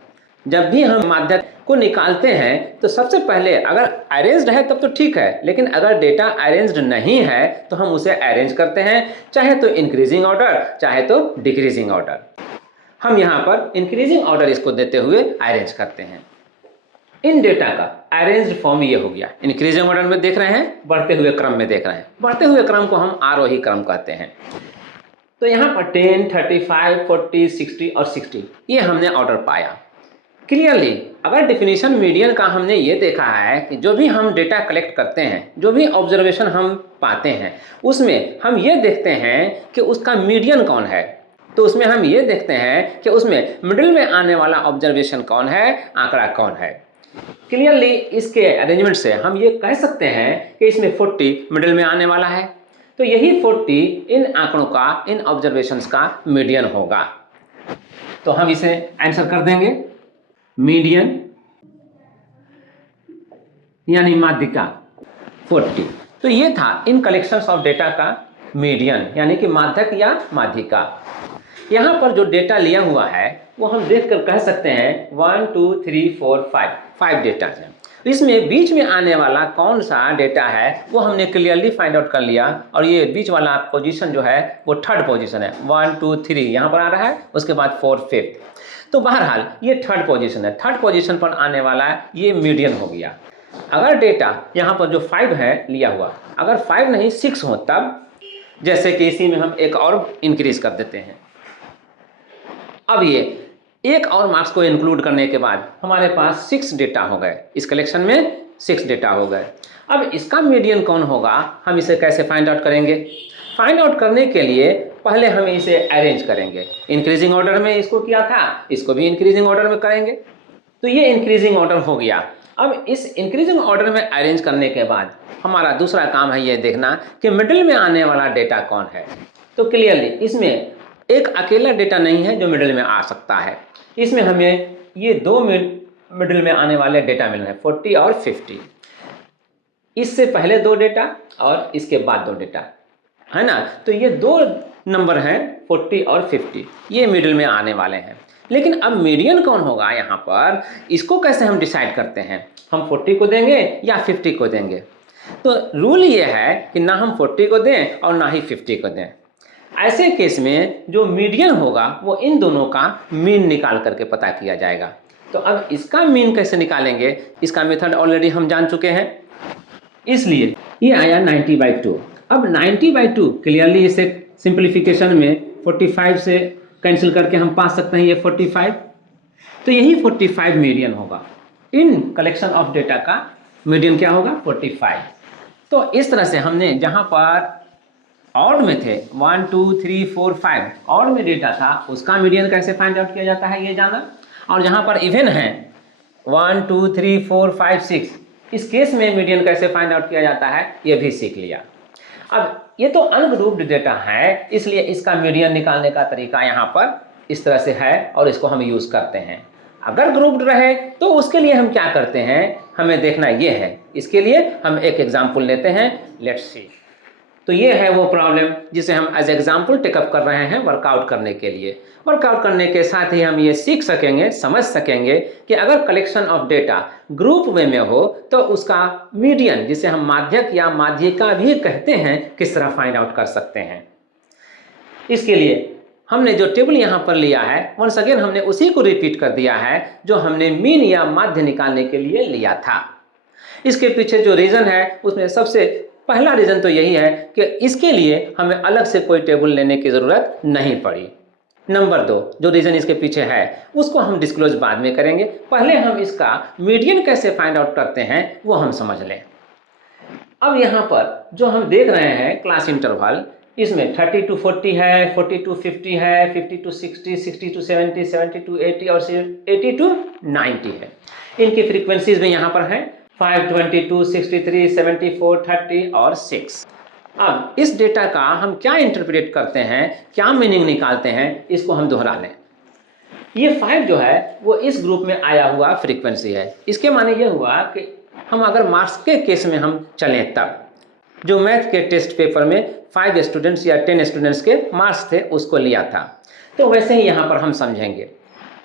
जब भी हम माध्यक को निकालते हैं तो सबसे पहले अगर अरेंज्ड है तब तो ठीक है, लेकिन अगर डेटा अरेंज्ड नहीं है तो हम उसे अरेंज करते हैं, चाहे तो इंक्रीजिंग ऑर्डर चाहे तो डिक्रीजिंग ऑर्डर। हम यहाँ पर इंक्रीजिंग ऑर्डर इसको देते हुए अरेंज करते हैं। इन डेटा का अरेंज्ड फॉर्म ये हो गया, इंक्रीजिंग ऑर्डर में देख रहे हैं, बढ़ते हुए क्रम में देख रहे हैं। बढ़ते हुए क्रम को हम आरोही क्रम कहते हैं। तो यहाँ पर 10, 35, 40, 60 और 60 ये हमने ऑर्डर पाया। क्लियरली अगर डिफिनीशन मीडियन का हमने ये देखा है कि जो भी हम डेटा कलेक्ट करते हैं, जो भी ऑब्जर्वेशन हम पाते हैं, उसमें हम ये देखते हैं कि उसका मीडियन कौन है। तो उसमें हम ये देखते हैं कि उसमें मिडिल में आने वाला ऑब्जर्वेशन कौन है, आंकड़ा कौन है। क्लियरली इसके अरेंजमेंट से हम ये कह सकते हैं कि इसमें 40 मिडिल में आने वाला है, तो यही 40 इन आंकड़ों का, इन ऑब्जर्वेशंस का मीडियन होगा। तो हम इसे आंसर कर देंगे, मीडियन यानी माध्यिका 40। तो ये था इन कलेक्शंस ऑफ डेटा का मीडियन, यानी कि माध्यक या माध्यिका। यहाँ पर जो डेटा लिया हुआ है वो हम देख कर कह सकते हैं 1 2 3 4 5 डेटा हैं। इसमें बीच में आने वाला कौन सा डेटा है वो हमने क्लियरली फाइंड आउट कर लिया, और ये बीच वाला पोजीशन जो है वो थर्ड पोजीशन है। 1 2 3 यहाँ पर आ रहा है, उसके बाद 4 5। तो बहरहाल ये थर्ड पोजीशन है। थर्ड पोजीशन पर आने वाला ये मीडियन हो गया। अगर डेटा यहाँ पर जो 5 है लिया हुआ, अगर 5 नहीं 6 हो तब, जैसे कि इसी में हम एक और इंक्रीज कर देते हैं। अब ये एक और मार्क्स को इंक्लूड करने के बाद हमारे पास 6 डेटा हो गए, इस कलेक्शन में 6 डेटा हो गए। अब इसका मीडियन कौन होगा, हम इसे कैसे फाइंड आउट करेंगे? फाइंड आउट करने के लिए पहले हम इसे अरेंज करेंगे। इंक्रीजिंग ऑर्डर में इसको किया था, इसको भी इंक्रीजिंग ऑर्डर में करेंगे। तो ये इंक्रीजिंग ऑर्डर हो गया। अब इस इंक्रीजिंग ऑर्डर में अरेंज करने के बाद हमारा दूसरा काम है ये देखना कि मिडिल में आने वाला डेटा कौन है। तो क्लियरली इसमें एक अकेला डेटा नहीं है जो मिडिल में आ सकता है। इसमें हमें ये दो मिडिल में आने वाले डेटा मिल रहे हैं, 40 और 50। इससे पहले 2 डेटा और इसके बाद 2 डेटा, है ना। तो ये 2 नंबर हैं 40 और 50, ये मिडिल में आने वाले हैं। लेकिन अब मीडियन कौन होगा यहाँ पर, इसको कैसे हम डिसाइड करते हैं? हम 40 को देंगे या 50 को देंगे? तो रूल ये है कि ना हम 40 को दें और ना ही 50 को दें। ऐसे केस में जो मीडियन होगा वो इन दोनों का मीन निकाल करके पता किया जाएगा। तो अब इसका मीन कैसे निकालेंगे, इसका मेथड ऑलरेडी हम जान चुके हैं। इसलिए ये आया 90/2। अब 90/2 क्लियरली इसे सिंप्लीफिकेशन में 45 से कैंसिल करके हम पा सकते हैं ये 45। तो यही 45 मीडियन होगा। इन कलेक्शन ऑफ डेटा का मीडियन क्या होगा? 45। तो इस तरह से हमने जहाँ पर ऑड में थे 1 2 3 4 5, ऑड में डेटा था उसका मीडियन कैसे फाइंड आउट किया जाता है ये जाना। और जहाँ पर इवन है 1 2 3 4 5 6, इस केस में मीडियन कैसे फाइंड आउट किया जाता है ये भी सीख लिया। अब ये तो अनग्रुप्ड डेटा है, इसलिए इसका मीडियन निकालने का तरीका यहाँ पर इस तरह से है और इसको हम यूज़ करते हैं। अगर ग्रुप्ड रहे तो उसके लिए हम क्या करते हैं, हमें देखना ये है। इसके लिए हम एक एग्जाम्पल लेते हैं, लेट्स सी। तो ये है वो प्रॉब्लम जिसे हम एज एग्जाम्पल टेकअप कर रहे हैं वर्कआउट करने के लिए। वर्कआउट करने के साथ ही हम ये सीख सकेंगे, समझ सकेंगे कि अगर कलेक्शन ऑफ डेटा ग्रुप वे में हो तो उसका मीडियन, जिसे हम माध्यक या माध्यिका भी कहते हैं, किस तरह फाइंड आउट कर सकते हैं। इसके लिए हमने जो टेबल यहाँ पर लिया है वंस अगेन हमने उसी को रिपीट कर दिया है जो हमने मीन या माध्य निकालने के लिए लिया था। इसके पीछे जो रीज़न है उसमें सबसे पहला रीज़न तो यही है कि इसके लिए हमें अलग से कोई टेबल लेने की ज़रूरत नहीं पड़ी। नंबर 2 जो रीज़न इसके पीछे है उसको हम डिस्क्लोज बाद में करेंगे, पहले हम इसका मीडियन कैसे फाइंड आउट करते हैं वो हम समझ लें। अब यहाँ पर जो हम देख रहे हैं क्लास इंटरवल, इसमें 30 to 40 है, 40 to 50 है, 50 to 60, 60 to 70, 70 to 80 और 80 to 90 है। इनकी फ्रीक्वेंसीज में यहाँ पर है 5, 22, 63, 74, 30 और 6। अब इस डेटा का हम क्या इंटरप्रेट करते हैं, क्या मीनिंग निकालते हैं, इसको हम दोहरा लें। ये 5 जो है वो इस ग्रुप में आया हुआ फ्रीक्वेंसी है। इसके माने ये हुआ कि हम अगर मार्क्स के केस में हम चलें तब जो मैथ के टेस्ट पेपर में 5 स्टूडेंट्स या 10 स्टूडेंट्स के मार्क्स थे उसको लिया था, तो वैसे ही यहाँ पर हम समझेंगे।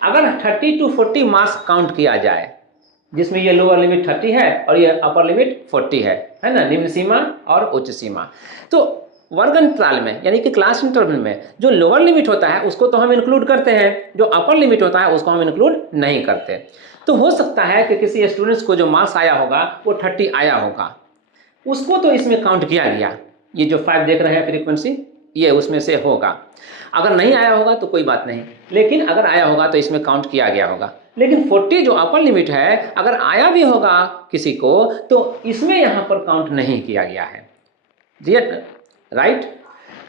अगर 30 to 40 मार्क्स काउंट किया जाए, जिसमें ये लोअर लिमिट 30 है और ये अपर लिमिट 40 है ना, निम्न सीमा और उच्च सीमा। तो वर्ग अंतराल में यानी कि क्लास इंटरवल में जो लोअर लिमिट होता है उसको तो हम इंक्लूड करते हैं, जो अपर लिमिट होता है उसको हम इंक्लूड नहीं करते। तो हो सकता है कि किसी स्टूडेंट्स को जो मार्क्स आया होगा वो 30 आया होगा, उसको तो इसमें काउंट किया गया। ये जो 5 देख रहे हैं फ्रीक्वेंसी, ये उसमें से होगा। अगर नहीं आया होगा तो कोई बात नहीं, लेकिन अगर आया होगा तो इसमें काउंट किया गया होगा। लेकिन 40 जो अपर लिमिट है, अगर आया भी होगा किसी को तो इसमें यहाँ पर काउंट नहीं किया गया है। राइट।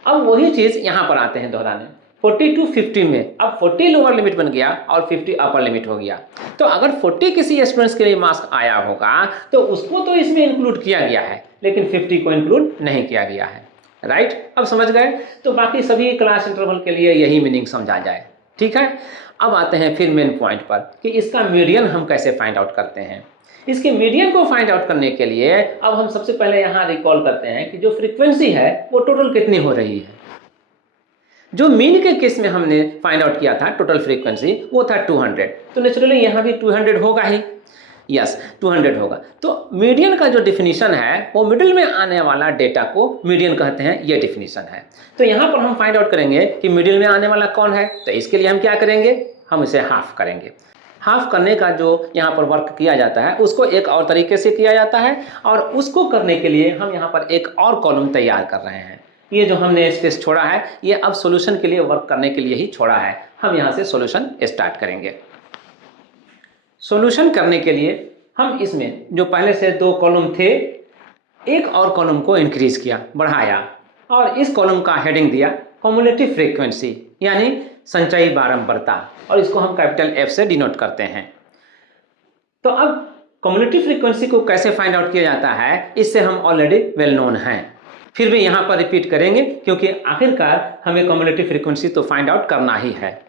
अब वही चीज़ यहाँ पर आते हैं दोहराने 40 to 50 में। अब 40 लोअर लिमिट बन गया और 50 अपर लिमिट हो गया। तो अगर 40 किसी स्टूडेंट्स के लिए मार्क्स आया होगा तो उसको तो इसमें इंक्लूड किया गया है, लेकिन 50 को इंक्लूड नहीं किया गया है। राइट। अब समझ गए। तो बाकी सभी क्लास इंटरवल के लिए यही मीनिंग समझा जाए। ठीक है। अब आते हैं फिर मेन पॉइंट पर कि इसका मीडियन हम कैसे फाइंड आउट करते हैं। इसके मीडियन को फाइंड आउट करने के लिए अब हम सबसे पहले यहाँ रिकॉल करते हैं कि जो फ्रीक्वेंसी है वो टोटल कितनी हो रही है। जो मीन के केस में हमने फाइंड आउट किया था टोटल फ्रीक्वेंसी वो था 200, तो नेचुरली यहाँ भी 200 होगा ही। यस 200 होगा। तो मीडियन का जो डिफिनीशन है वो मिडिल में आने वाला डेटा को मीडियन कहते हैं, ये डिफिनीशन है। तो यहाँ पर हम फाइंड आउट करेंगे कि मिडिल में आने वाला कौन है। तो इसके लिए हम क्या करेंगे, हम इसे हाफ करेंगे। हाफ करने का जो यहाँ पर वर्क किया जाता है उसको एक और तरीके से किया जाता है, और उसको करने के लिए हम यहाँ पर एक और कॉलम तैयार कर रहे हैं। ये जो हमने स्पेस छोड़ा है ये अब सॉल्यूशन के लिए वर्क करने के लिए ही छोड़ा है। हम यहाँ से सॉल्यूशन स्टार्ट करेंगे। सॉल्यूशन करने के लिए हम इसमें जो पहले से 2 कॉलम थे, एक और कॉलम को इंक्रीज किया, बढ़ाया, और इस कॉलम का हेडिंग दिया कम्युलेटिव फ्रीक्वेंसी, यानी संचयी बारंबारता, और इसको हम कैपिटल F से डिनोट करते हैं। तो अब कम्युलेटिव फ्रीक्वेंसी को कैसे फाइंड आउट किया जाता है इससे हम ऑलरेडी वेल नोन हैं, फिर भी यहाँ पर रिपीट करेंगे क्योंकि आखिरकार हमें कम्युलेटिव फ्रीक्वेंसी तो फाइंड आउट करना ही है।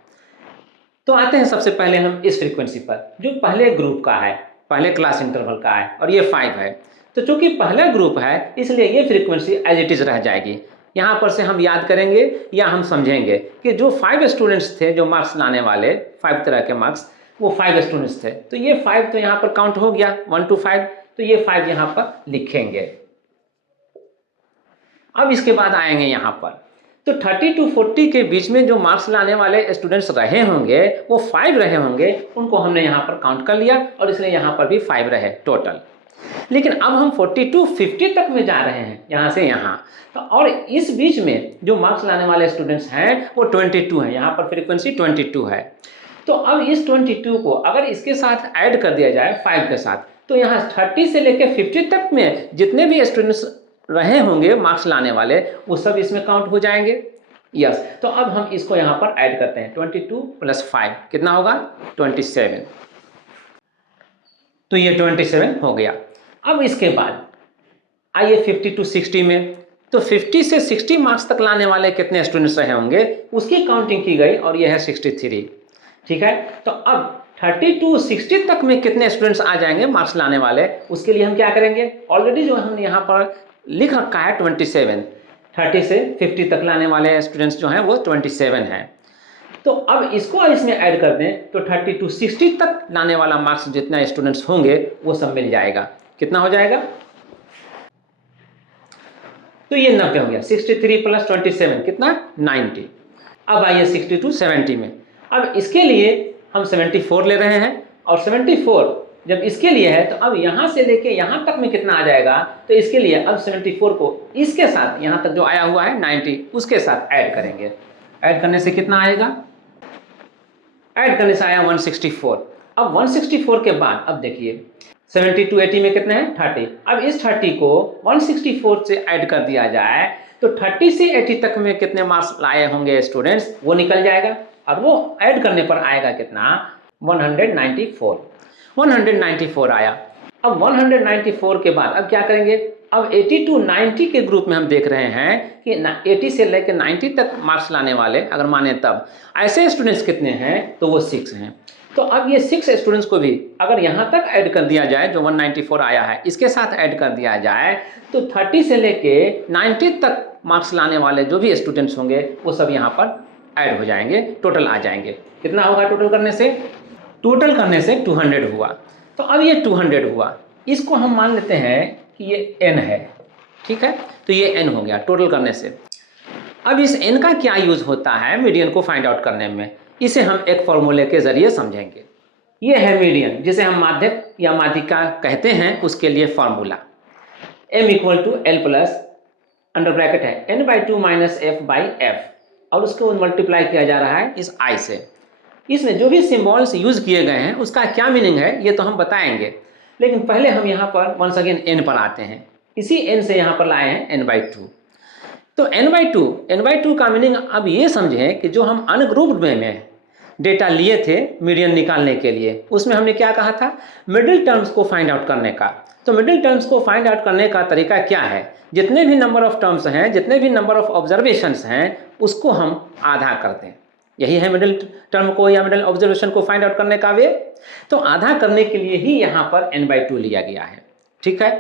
तो आते हैं सबसे पहले हम इस फ्रीक्वेंसी पर जो पहले ग्रुप का है, पहले क्लास इंटरवल का है, और ये 5 है। तो चूंकि पहला ग्रुप है इसलिए ये फ्रीक्वेंसी एज इट इज रह जाएगी। यहाँ पर से हम याद करेंगे या हम समझेंगे कि जो 5 स्टूडेंट्स थे जो मार्क्स लाने वाले, 5 तरह के मार्क्स, वो 5 स्टूडेंट्स थे। तो ये 5 तो यहाँ पर काउंट हो गया 1 to 5, तो ये 5 यहाँ पर लिखेंगे। अब इसके बाद आएंगे यहाँ पर, तो 30 to 40 के बीच में जो मार्क्स लाने वाले स्टूडेंट्स रहे होंगे वो 5 रहे होंगे, उनको हमने यहाँ पर काउंट कर लिया और इसलिए यहाँ पर भी 5 रहे टोटल। लेकिन अब हम 40 to 50 तक में जा रहे हैं, यहाँ से यहाँ, तो और इस बीच में जो मार्क्स लाने वाले स्टूडेंट्स हैं वो 22 है, यहाँ पर फ्रीक्वेंसी 22 है। तो अब इस 22 को अगर इसके साथ ऐड कर दिया जाए 5 के साथ, तो यहाँ 30 से लेकर 50 तक में जितने भी स्टूडेंट्स रहे होंगे मार्क्स लाने वाले वो सब इसमें काउंट हो जाएंगे। यस, तो अब हम इसको यहाँ पर ऐड करते हैं, 22 + 5 कितना होगा 27। तो ये 27 हो गया। अब इसके बाद आइए 50 to 60 में, तो 50 से 60 मार्क्स तक लाने वाले कितने स्टूडेंट्स रहे होंगे उसकी काउंटिंग की गई और ये है 63। ठीक है, तो अब 30 to 60 तक में कितने स्टूडेंट्स आ जाएंगे मार्क्स लाने वाले, उसके लिए हम क्या करेंगे, ऑलरेडी जो हमने यहाँ पर लिख रखा है 27, 30 से 50 तक लाने वाले स्टूडेंट्स जो हैं वो 27 हैं। तो अब इसको इसमें ऐड कर दें तो 30 to 60 तक लाने वाला मार्क्स जितना स्टूडेंट्स होंगे वो सब मिल जाएगा। कितना हो जाएगा, तो ये 90 हो गया। 63 + 27 कितना 90। अब आइए 60 to 70 में, अब इसके लिए हम 74 ले रहे हैं, और 74 जब इसके लिए है तो अब यहाँ से लेके यहाँ तक में कितना आ जाएगा, तो इसके लिए अब 74 को इसके साथ यहाँ तक जो आया हुआ है 90 उसके साथ ऐड करेंगे। ऐड करने से कितना आएगा, ऐड करने से आया 164। अब 164 के बाद अब देखिए 70 to 80 में कितने हैं 30। अब इस 30 को 164 से ऐड कर दिया जाए तो 30 से 80 तक में कितने मार्क्स लाए होंगे स्टूडेंट्स वो निकल जाएगा, और वो ऐड करने पर आएगा कितना 194 आया। अब 194 के बाद अब क्या करेंगे, अब 80 to 90 के ग्रुप में हम देख रहे हैं कि 80 से लेकर 90 तक मार्क्स लाने वाले अगर माने तब ऐसे स्टूडेंट्स कितने हैं, तो वो 6 हैं। तो अब ये 6 स्टूडेंट्स को भी अगर यहाँ तक ऐड कर दिया जाए, जो 194 आया है इसके साथ ऐड कर दिया जाए, तो 30 से लेके 90 तक मार्क्स लाने वाले जो भी स्टूडेंट्स होंगे वो सब यहाँ पर ऐड हो जाएंगे, टोटल आ जाएंगे। कितना होगा टोटल करने से, टोटल करने से 200 हुआ। तो अब ये 200 हुआ, इसको हम मान लेते हैं कि ये n है। ठीक है, तो ये n हो गया टोटल करने से। अब इस n का क्या यूज होता है मीडियन को फाइंड आउट करने में, इसे हम एक फॉर्मूले के जरिए समझेंगे। ये है मीडियन जिसे हम माध्यक या माध्यिका कहते हैं, उसके लिए formula m = l plus under bracket है n/2 - f/f, और उसको मल्टीप्लाई किया जा रहा है इस i से। इसमें जो भी सिंबल्स यूज किए गए हैं उसका क्या मीनिंग है ये तो हम बताएंगे, लेकिन पहले हम यहाँ पर वंस अगेन n पर आते हैं। इसी n से यहाँ पर लाए हैं n/2। तो n/2 का मीनिंग अब ये समझें कि जो हम अनग्रुप्ड में डेटा लिए थे मीडियन निकालने के लिए, उसमें हमने क्या कहा था, मिडिल टर्म्स को फाइंड आउट करने का। तो मिडिल टर्म्स को फाइंड आउट करने का तरीका क्या है, जितने भी नंबर ऑफ टर्म्स हैं, जितने भी नंबर ऑफ ऑब्जर्वेशंस हैं, उसको हम आधा कर दें, यही है मिडिल टर्म को या मिडिल ऑब्जर्वेशन को फाइंड आउट करने का वे। तो आधा करने के लिए ही यहाँ पर n/2 लिया गया है। ठीक है,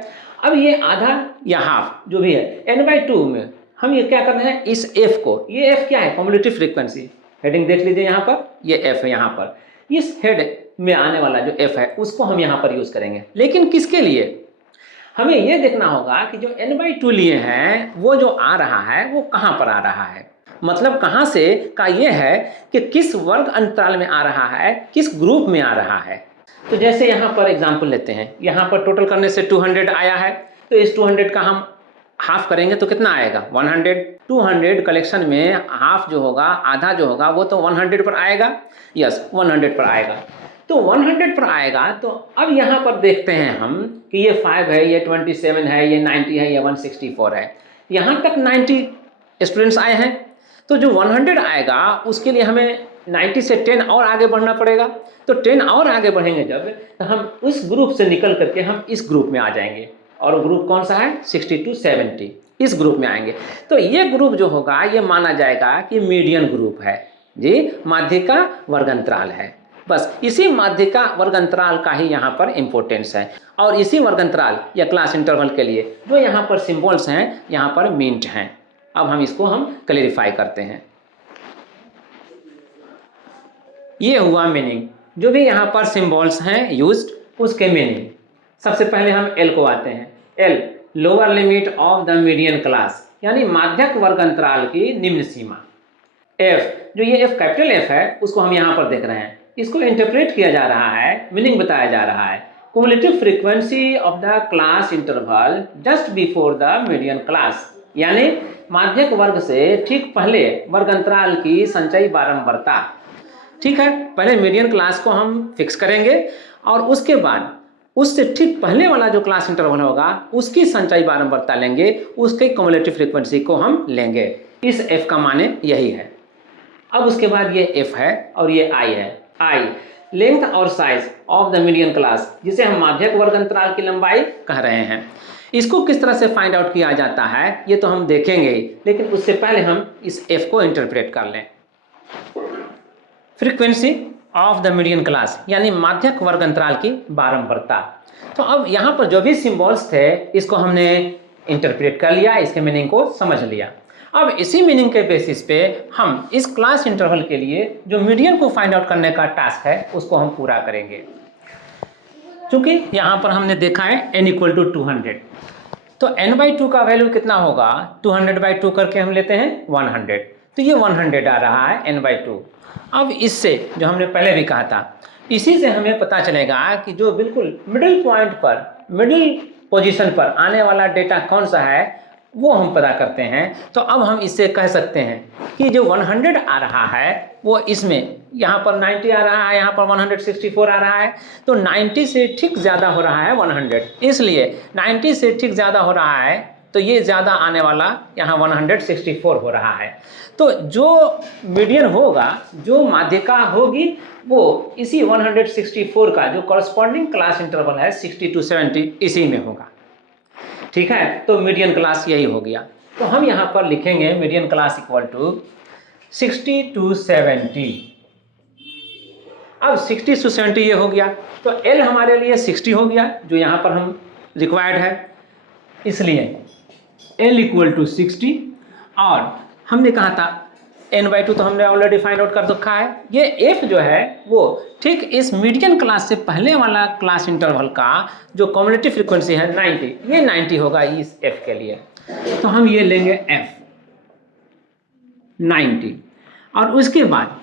अब ये आधा या हाफ जो भी है n/2 में हम ये क्या कर रहे हैं, इस f को, ये f क्या है, कम्युलेटिव फ्रीक्वेंसी, हेडिंग देख लीजिए यहाँ पर, ये f है यहाँ पर, इस हेड में आने वाला जो f है उसको हम यहाँ पर यूज करेंगे। लेकिन किसके लिए, हमें ये देखना होगा कि जो n/2 लिए हैं वो जो आ रहा है वो कहाँ पर आ रहा है, मतलब कहाँ से का ये है कि किस वर्ग अंतराल में आ रहा है, किस ग्रुप में आ रहा है। तो जैसे यहाँ पर एग्जांपल लेते हैं, यहाँ पर टोटल करने से 200 आया है, तो इस 200 का हम हाफ करेंगे तो कितना आएगा 100। 200 कलेक्शन में हाफ जो होगा, आधा जो होगा वो तो 100 पर आएगा, यस 100 पर आएगा। तो 100 पर आएगा, तो अब यहाँ पर देखते हैं हम कि ये 5 है, ये 27 है, ये 90 है, ये 164 है, यहाँ तक 90 स्टूडेंट्स आए हैं। तो जो 100 आएगा उसके लिए हमें 90 से 10 और आगे बढ़ना पड़ेगा। तो 10 और आगे बढ़ेंगे जब, तो हम उस ग्रुप से निकल करके हम इस ग्रुप में आ जाएंगे, और ग्रुप कौन सा है 60 to 70, इस ग्रुप में आएंगे। तो ये ग्रुप जो होगा ये माना जाएगा कि मीडियन ग्रुप है जी, माध्यिका वर्गंतराल है। बस इसी माध्यिका वर्गंतराल का ही यहाँ पर इम्पोर्टेंस है, और इसी वर्गंतराल या क्लास इंटरवल के लिए जो यहाँ पर सिंबल्स हैं यहाँ पर मिंट हैं। अब हम इसको हम क्लैरिफाई करते हैं। ये हुआ मीनिंग, जो भी यहाँ पर सिंबल्स हैं यूज्ड उसके मीनिंग। सबसे पहले हम एल को आते हैं। L lower limit of the median class, यानी माध्यक वर्ग अंतराल की निम्न सीमा। एफ, जो ये एफ कैपिटल एफ है उसको हम यहाँ पर देख रहे हैं, इसको इंटरप्रेट किया जा रहा है, मीनिंग बताया जा रहा है। Cumulative frequency of the class interval just before the median class, यानी माध्यक वर्ग से ठीक पहले वर्ग अंतराल की संचयी बारंबारता। ठीक है, पहले मीडियन क्लास को हम फिक्स करेंगे और उसके बाद उससे ठीक पहले वाला जो क्लास इंटरवल होगा उसकी संचयी बारंबारता लेंगे, उसके क्युमुलेटिव फ्रीक्वेंसी को हम लेंगे। इस एफ का माने यही है। अब उसके बाद ये एफ है और ये आई है। आई लेंथ और size of the median class, जिसे हम माध्यक वर्ग अंतराल की लंबाई कह रहे हैं। इसको किस तरह से फाइंड आउट किया जाता है ये तो हम देखेंगे, लेकिन उससे पहले हम इस एफ को इंटरप्रेट कर लें। Frequency of the median class, यानी माध्यक वर्ग अंतराल की बारंबारता। तो अब यहाँ पर जो भी सिंबल्स थे इसको हमने इंटरप्रेट कर लिया, इसके मीनिंग को समझ लिया। अब इसी मीनिंग के बेसिस पे हम इस क्लास इंटरवल के लिए जो मीडियन को फाइंड आउट करने का टास्क है उसको हम पूरा करेंगे। क्योंकि यहाँ पर हमने देखा है n = 200, तो n/2 का वैल्यू कितना होगा, 200/2 करके हम लेते हैं 100, तो ये 100 आ रहा है n/2। अब इससे जो हमने पहले भी कहा था, इसी से हमें पता चलेगा कि जो बिल्कुल मिडिल पॉइंट पर, मिडिल पोजीशन पर आने वाला डेटा कौन सा है वो हम पता करते हैं। तो अब हम इससे कह सकते हैं कि जो 100 आ रहा है वो इसमें यहाँ पर 90 आ रहा है, यहाँ पर 164 आ रहा है, तो 90 से ठीक ज़्यादा हो रहा है 100, इसलिए 90 से ठीक ज़्यादा हो रहा है तो ये ज़्यादा आने वाला यहाँ 164 हो रहा है। तो जो मीडियन होगा, जो माध्यिका होगी वो इसी 164 का जो कॉरस्पॉन्डिंग क्लास इंटरवल है 60 to 70 इसी में होगा। ठीक है, तो मीडियन क्लास यही हो गया। तो हम यहाँ पर लिखेंगे मीडियन क्लास = 60 to 70। अब 60 to 70 ये हो गया, तो L हमारे लिए 60 हो गया जो यहाँ पर हम रिक्वायर्ड है, इसलिए L = 60। और हमने कहा था n/2 तो हमने ऑलरेडी फाइंड आउट कर रखा है। ये f जो है वो ठीक इस मीडियन क्लास से पहले वाला क्लास इंटरवल का जो क्युमुलेटिव फ्रीक्वेंसी है 90, ये 90 होगा इस f के लिए। तो हम ये लेंगे f 90, और उसके बाद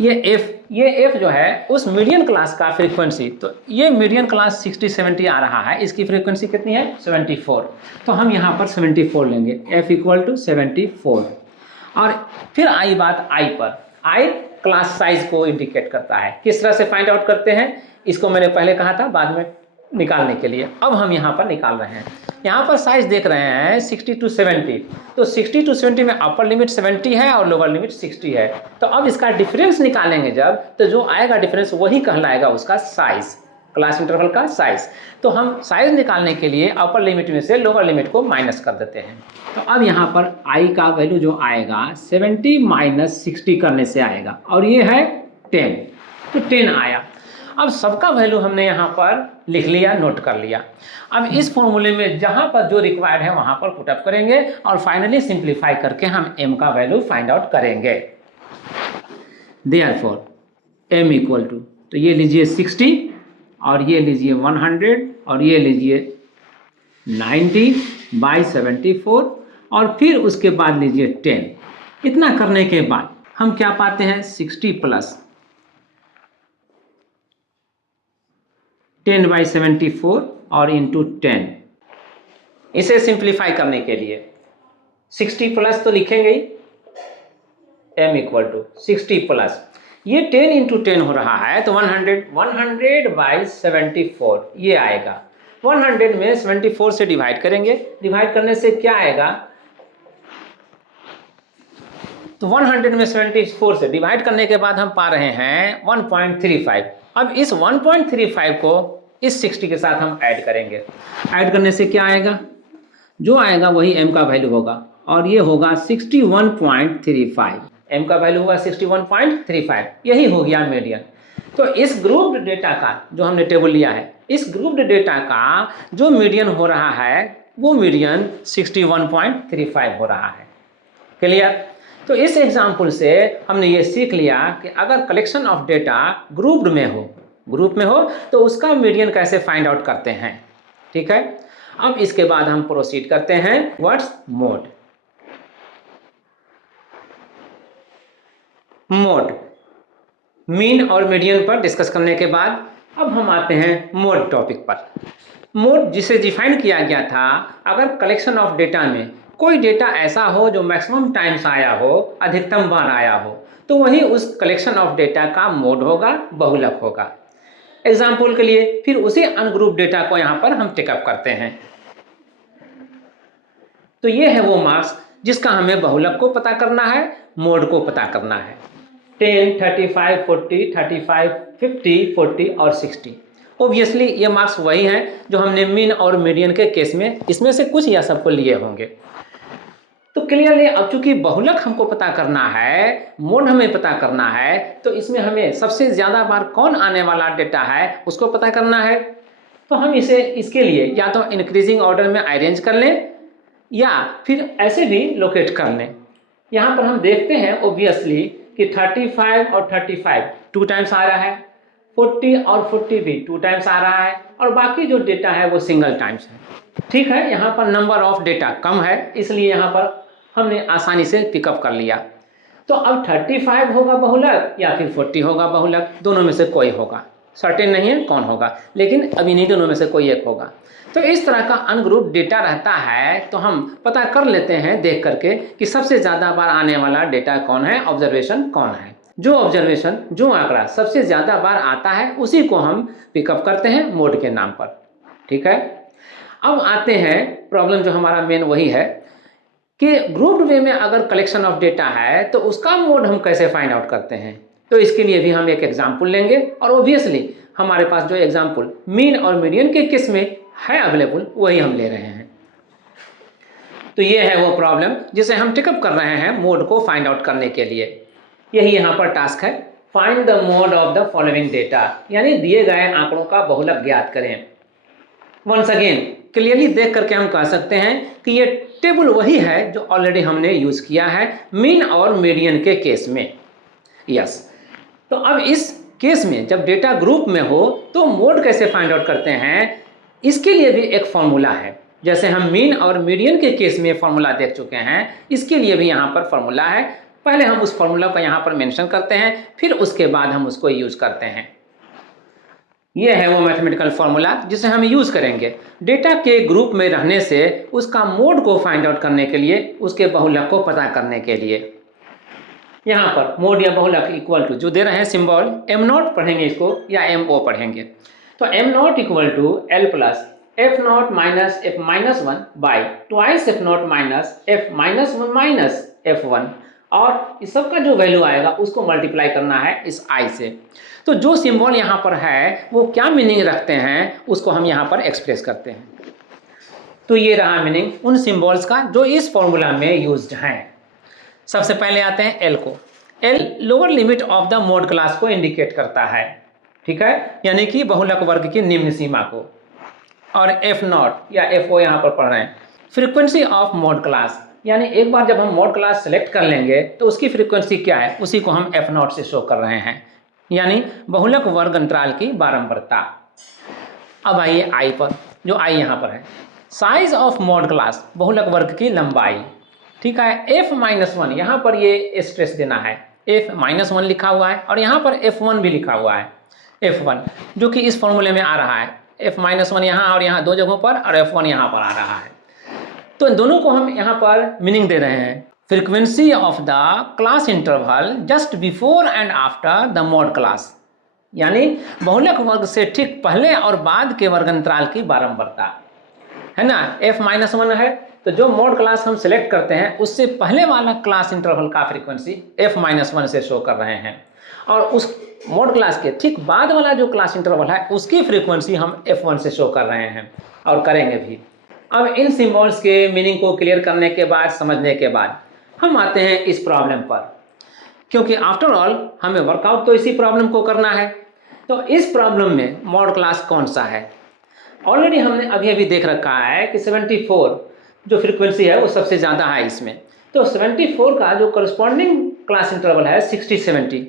ये f जो है उस मीडियन क्लास का फ्रीक्वेंसी, तो ये मीडियन क्लास 60-70 आ रहा है, इसकी फ्रीक्वेंसी कितनी है 74, तो हम यहाँ पर 74 लेंगे, f = 74। और फिर आई बात आई पर। आई क्लास साइज को इंडिकेट करता है। किस तरह से फाइंड आउट करते हैं इसको मैंने पहले कहा था, बाद में निकालने के लिए, अब हम यहाँ पर निकाल रहे हैं। यहाँ पर साइज देख रहे हैं 60 to 70, तो 60 to 70 में अपर लिमिट 70 है और लोअर लिमिट 60 है। तो अब इसका डिफरेंस निकालेंगे जब, तो जो आएगा डिफरेंस वही कहलाएगा उसका साइज। क्लास इंटरवल का साइज। तो हम साइज निकालने के लिए अपर लिमिट में से लोअर लिमिट को माइनस कर देते हैं। तो अब यहाँ पर i का वैल्यू जो आएगा 70 माइनस 60 करने से आएगा, और ये है 10, तो 10 आया। अब सबका वैल्यू हमने यहाँ पर लिख लिया, नोट कर लिया। अब इस फॉर्मूले में जहाँ पर जो रिक्वायर्ड है वहाँ पर पुटअप करेंगे और फाइनली सिंप्लीफाई करके हम m का वैल्यू फाइंड आउट करेंगे। देयरफॉर m इक्वल टू, तो ये लीजिए 60 और ये लीजिए 100 और ये लीजिए 90/74 और फिर उसके बाद लीजिए 10। इतना करने के बाद हम क्या पाते हैं, 60 प्लस 10/74 और इंटू 10। इसे सिंप्लीफाई करने के लिए 60 प्लस तो लिखेंगे ही, m इक्वल टू 60 प्लस ये 10 इंटू 10 हो रहा है तो 100/74 ये आएगा। 100 में 74 से डिवाइड करेंगे, डिवाइड करने से क्या आएगा, तो 100 में 74 से डिवाइड करने के बाद हम पा रहे हैं 1.35। अब इस 1.35 को इस 60 के साथ हम ऐड करेंगे, ऐड करने से क्या आएगा, जो आएगा वही m का वैल्यू होगा और ये होगा 61.35। m का वैल्यू होगा 61.35, यही हो गया मीडियन। तो इस ग्रुप्ड डेटा का जो हमने टेबल लिया है, इस ग्रुप्ड डेटा का जो मीडियन हो रहा है वो मीडियन 61.35 हो रहा है। क्लियर? तो इस एग्जाम्पल से हमने ये सीख लिया कि अगर कलेक्शन ऑफ डेटा ग्रुप्ड में हो, ग्रुप में हो, तो उसका मीडियन कैसे फाइंड आउट करते हैं। ठीक है, अब इसके बाद हम प्रोसीड करते हैं व्हाट्स मोड। मोड मीन और मीडियन पर डिस्कस करने के बाद अब हम आते हैं मोड टॉपिक पर। मोड जिसे डिफाइन किया गया था, अगर कलेक्शन ऑफ डेटा में कोई डेटा ऐसा हो जो मैक्सिमम टाइम्स आया हो, अधिकतम बार आया हो, तो वही उस कलेक्शन ऑफ डेटा का मोड होगा, बहुलक होगा। एग्जाम्पल के लिए फिर उसी अनग्रुप डेटा को यहाँ पर हम टेकअप करते हैं। तो ये है वो मार्क्स जिसका हमें बहुलक को पता करना है, मोड को पता करना है। 10, 35, 40, 35, 50, 40 और 60। ओब्वियसली ये मार्क्स वही हैं जो हमने मीन और मीडियन के केस में इसमें से कुछ या सबको लिए होंगे। तो क्लियरली अब चूंकि बहुलक हमको पता करना है, मोड हमें पता करना है, तो इसमें हमें सबसे ज़्यादा बार कौन आने वाला डेटा है उसको पता करना है। तो हम इसे इसके लिए या तो इंक्रीजिंग ऑर्डर में अरेंज कर लें या फिर ऐसे भी लोकेट कर लें। यहाँ पर हम देखते हैं ओब्वियसली कि 35 और 35 2 टाइम्स आ रहा है, 40 और 40 भी 2 टाइम्स आ रहा है, और बाकी जो डेटा है वो सिंगल टाइम्स है। ठीक है, यहाँ पर नंबर ऑफ डेटा कम है, इसलिए यहाँ पर हमने आसानी से पिकअप कर लिया। तो अब 35 होगा बहुलक या फिर 40 होगा बहुलक, दोनों में से कोई होगा, सर्टेन नहीं है कौन होगा, लेकिन अब इन्हीं दोनों में से कोई एक होगा। तो इस तरह का अनग्रुप डेटा रहता है तो हम पता कर लेते हैं देख करके कि सबसे ज़्यादा बार आने वाला डेटा कौन है, ऑब्जर्वेशन कौन है। जो ऑब्जर्वेशन, जो आंकड़ा सबसे ज़्यादा बार आता है उसी को हम पिकअप करते हैं मोड के नाम पर। ठीक है, अब आते हैं प्रॉब्लम जो हमारा मेन वही है कि ग्रुप्ड वे में अगर कलेक्शन ऑफ डेटा है तो उसका मोड हम कैसे फाइंड आउट करते हैं। तो इसके लिए भी हम एक एग्जाम्पल लेंगे और ओब्वियसली हमारे पास जो एग्जाम्पल मीन और मीडियन के केस में है अवेलेबल वही हम ले रहे हैं। तो ये है वो प्रॉब्लम जिसे हम टिकअप कर रहे हैं मोड को फाइंड आउट करने के लिए। यही यहाँ पर टास्क है, find the mode of the following data, यानी दिए गए आंकड़ों का बहुलक ज्ञात करें। वंस अगेन क्लियरली देख करके हम कह सकते हैं कि ये टेबल वही है जो ऑलरेडी हमने यूज किया है मीन और मीडियन के केस में। यस, तो अब इस केस में जब डेटा ग्रुप में हो तो मोड कैसे फाइंड आउट करते हैं, इसके लिए भी एक फॉर्मूला है। जैसे हम मीन और मीडियन के केस में फॉर्मूला देख चुके हैं, इसके लिए भी यहाँ पर फॉर्मूला है। पहले हम उस फॉर्मूला को यहाँ पर मेंशन करते हैं, फिर उसके बाद हम उसको यूज करते हैं। यह है वो मैथमेटिकल फॉर्मूला जिसे हम यूज करेंगे डेटा के ग्रुप में रहने से उसका मोड को फाइंड आउट करने के लिए, उसके बहुलक को पता करने के लिए। यहाँ पर मोड या बहुलक इक्वल टू जो दे रहे हैं सिंबल m0 पढ़ेंगे इसको या mo पढ़ेंगे। तो m0 equal to l plus f0 minus f minus 1 by twice f0 minus f minus 1 minus f1 और इस सब का जो वैल्यू आएगा उसको मल्टीप्लाई करना है इस आई से। तो जो सिंबल यहाँ पर है वो क्या मीनिंग रखते हैं उसको हम यहाँ पर एक्सप्रेस करते हैं। तो ये रहा मीनिंग उन सिंबल्स का जो इस फॉर्मूला में यूज्ड हैं। सबसे पहले आते हैं एल को। L lower limit of the mod class को इंडिकेट करता है, ठीक है, यानी कि बहुलक वर्ग की निम्न सीमा को। और एफ नॉट या एफ ओ यहाँ पर पढ़ रहे हैं, फ्रीक्वेंसी ऑफ मॉड क्लास, यानी एक बार जब हम मॉड क्लास सेलेक्ट कर लेंगे तो उसकी फ्रीक्वेंसी क्या है उसी को हम एफ नॉट से शो कर रहे हैं, यानी बहुलक वर्ग अंतराल की बारंबारता। अब आइए आई पर, जो आई यहाँ पर है, साइज ऑफ मॉड क्लास बहुलक वर्ग की लंबाई, ठीक है। एफ माइनस वन यहाँ पर ये स्ट्रेस देना है, एफ माइनस वन लिखा हुआ है और यहाँ पर एफ वन भी लिखा हुआ है, एफ वन जो कि इस फॉर्मूले में आ रहा है, एफ माइनस वन यहाँ और यहाँ दो जगहों पर और एफ वन यहाँ पर आ रहा है। तो इन दोनों को हम यहाँ पर मीनिंग दे रहे हैं, frequency of the class interval just before and after the mod class, यानी बहुलक वर्ग से ठीक पहले और बाद के वर्ग अंतराल की बारंबारता, है ना। एफ माइनस वन है तो जो मॉड क्लास हम सिलेक्ट करते हैं उससे पहले वाला क्लास इंटरवल का फ्रीक्वेंसी एफ माइनस वन से शो कर रहे हैं, और उस मॉड क्लास के ठीक बाद वाला जो क्लास इंटरवल है उसकी फ्रीक्वेंसी हम एफ वन से शो कर रहे हैं और करेंगे भी। अब इन सिंबल्स के मीनिंग को क्लियर करने के बाद, समझने के बाद, हम आते हैं इस प्रॉब्लम पर, क्योंकि आफ्टर ऑल हमें वर्कआउट तो इसी प्रॉब्लम को करना है। तो इस प्रॉब्लम में मॉड क्लास कौन सा है, ऑलरेडी हमने अभी अभी देख रखा है कि 74 जो फ्रीक्वेंसी है वो सबसे ज़्यादा है इसमें। तो 74 का जो करस्पॉन्डिंग क्लास इंटरवल है 60-70,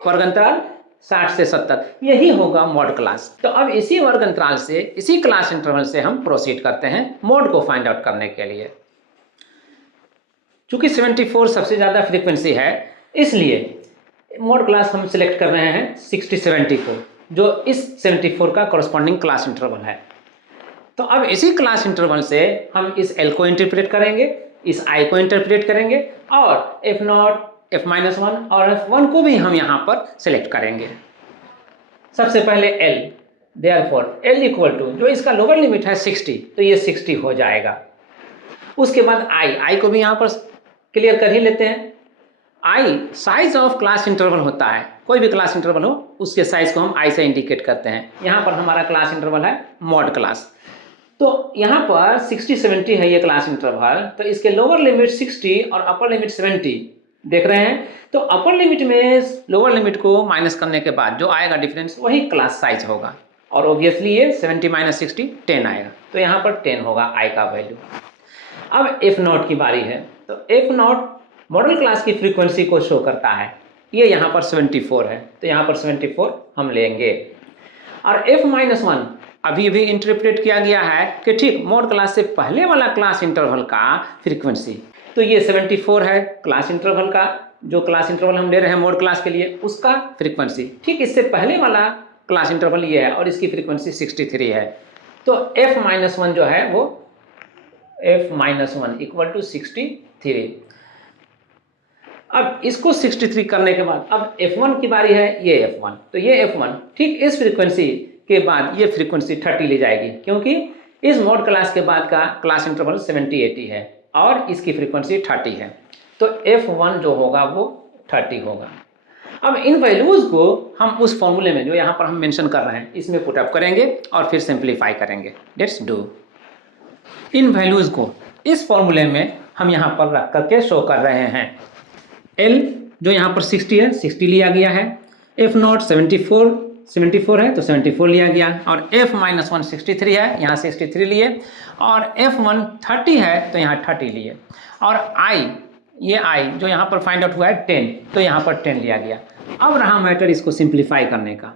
वर्ग अंतराल 60 से 70, यही होगा मॉड क्लास। तो अब इसी वर्ग अंतराल से, इसी क्लास इंटरवल से हम प्रोसीड करते हैं मॉड को फाइंड आउट करने के लिए। चूंकि 74 सबसे ज़्यादा फ्रीक्वेंसी है इसलिए मॉड क्लास हम सिलेक्ट कर रहे हैं 60-70 को, जो इस 74 का करस्पॉन्डिंग क्लास इंटरवल है। तो अब इसी क्लास इंटरवल से हम इस एल को इंटरप्रेट करेंगे, इस आई को इंटरप्रेट करेंगे और f naught, f minus one और एफ वन को भी हम यहाँ पर सिलेक्ट करेंगे। सबसे पहले l, therefore l equal to, जो इसका लोअर लिमिट है 60, तो ये 60 हो जाएगा। उसके बाद आई को भी यहाँ पर क्लियर कर ही लेते हैं। आई साइज ऑफ क्लास इंटरवल होता है, कोई भी क्लास इंटरवल हो उसके साइज को हम आई से इंडिकेट करते हैं। यहाँ पर हमारा क्लास इंटरवल है मॉड क्लास, तो यहाँ पर 60-70 है ये क्लास इंटरवल, तो इसके लोअर लिमिट 60 और अपर लिमिट 70 देख रहे हैं। तो अपर लिमिट में लोअर लिमिट को माइनस करने के बाद जो आएगा डिफरेंस वही क्लास साइज होगा, और ऑब्वियसली ये 70 माइनस 60 10 आएगा, तो यहाँ पर 10 होगा आई का वैल्यू। अब एफ नॉट की बारी है, तो एफ नॉट मॉडल क्लास की फ्रीक्वेंसी को शो करता है, ये यहाँ पर 74 है, तो यहाँ पर 74 हम लेंगे। और एफ माइनस वन अभी भी इंटरप्रेट किया गया है कि ठीक मॉड क्लास से पहले वाला क्लास इंटरवल का फ्रीक्वेंसी, तो ये 74 है क्लास इंटरवल का, जो क्लास इंटरवल हम ले रहे हैं मॉड क्लास के लिए उसका फ्रीक्वेंसी, ठीक इससे पहले वाला क्लास इंटरवल ये है और इसकी फ्रीक्वेंसी 63 है। तो एफ माइनस वन जो है वो f minus one equal to 63। अब इसको 63 करने के बाद अब F1 की बारी है, ये F1, तो ये F1 ठीक इस फ्रीक्वेंसी के बाद ये फ्रीक्वेंसी 30 ली जाएगी, क्योंकि इस मॉड क्लास के बाद का क्लास इंटरवल 70-80 है और इसकी फ्रीक्वेंसी 30 है, तो F1 जो होगा वो 30 होगा। अब इन वैल्यूज़ को हम उस फॉर्मूले में जो यहाँ पर हम मेंशन कर रहे हैं इसमें पुट अप करेंगे और फिर सिंप्लीफाई करेंगे। Let's do. इन वैल्यूज़ को इस फॉर्मूले में हम यहाँ पर रख करके शो कर रहे हैं। L जो यहाँ पर 60 है 60 लिया गया है, F नॉट 74 है तो 74 लिया गया, और F माइनस वन 63 है यहाँ 63 लिए, और F1 30 है तो यहाँ 30 लिए, और I ये I जो यहाँ पर फाइंड आउट हुआ है 10, तो यहाँ पर 10 लिया गया। अब रहा मैटर इसको सिंप्लीफाई करने का।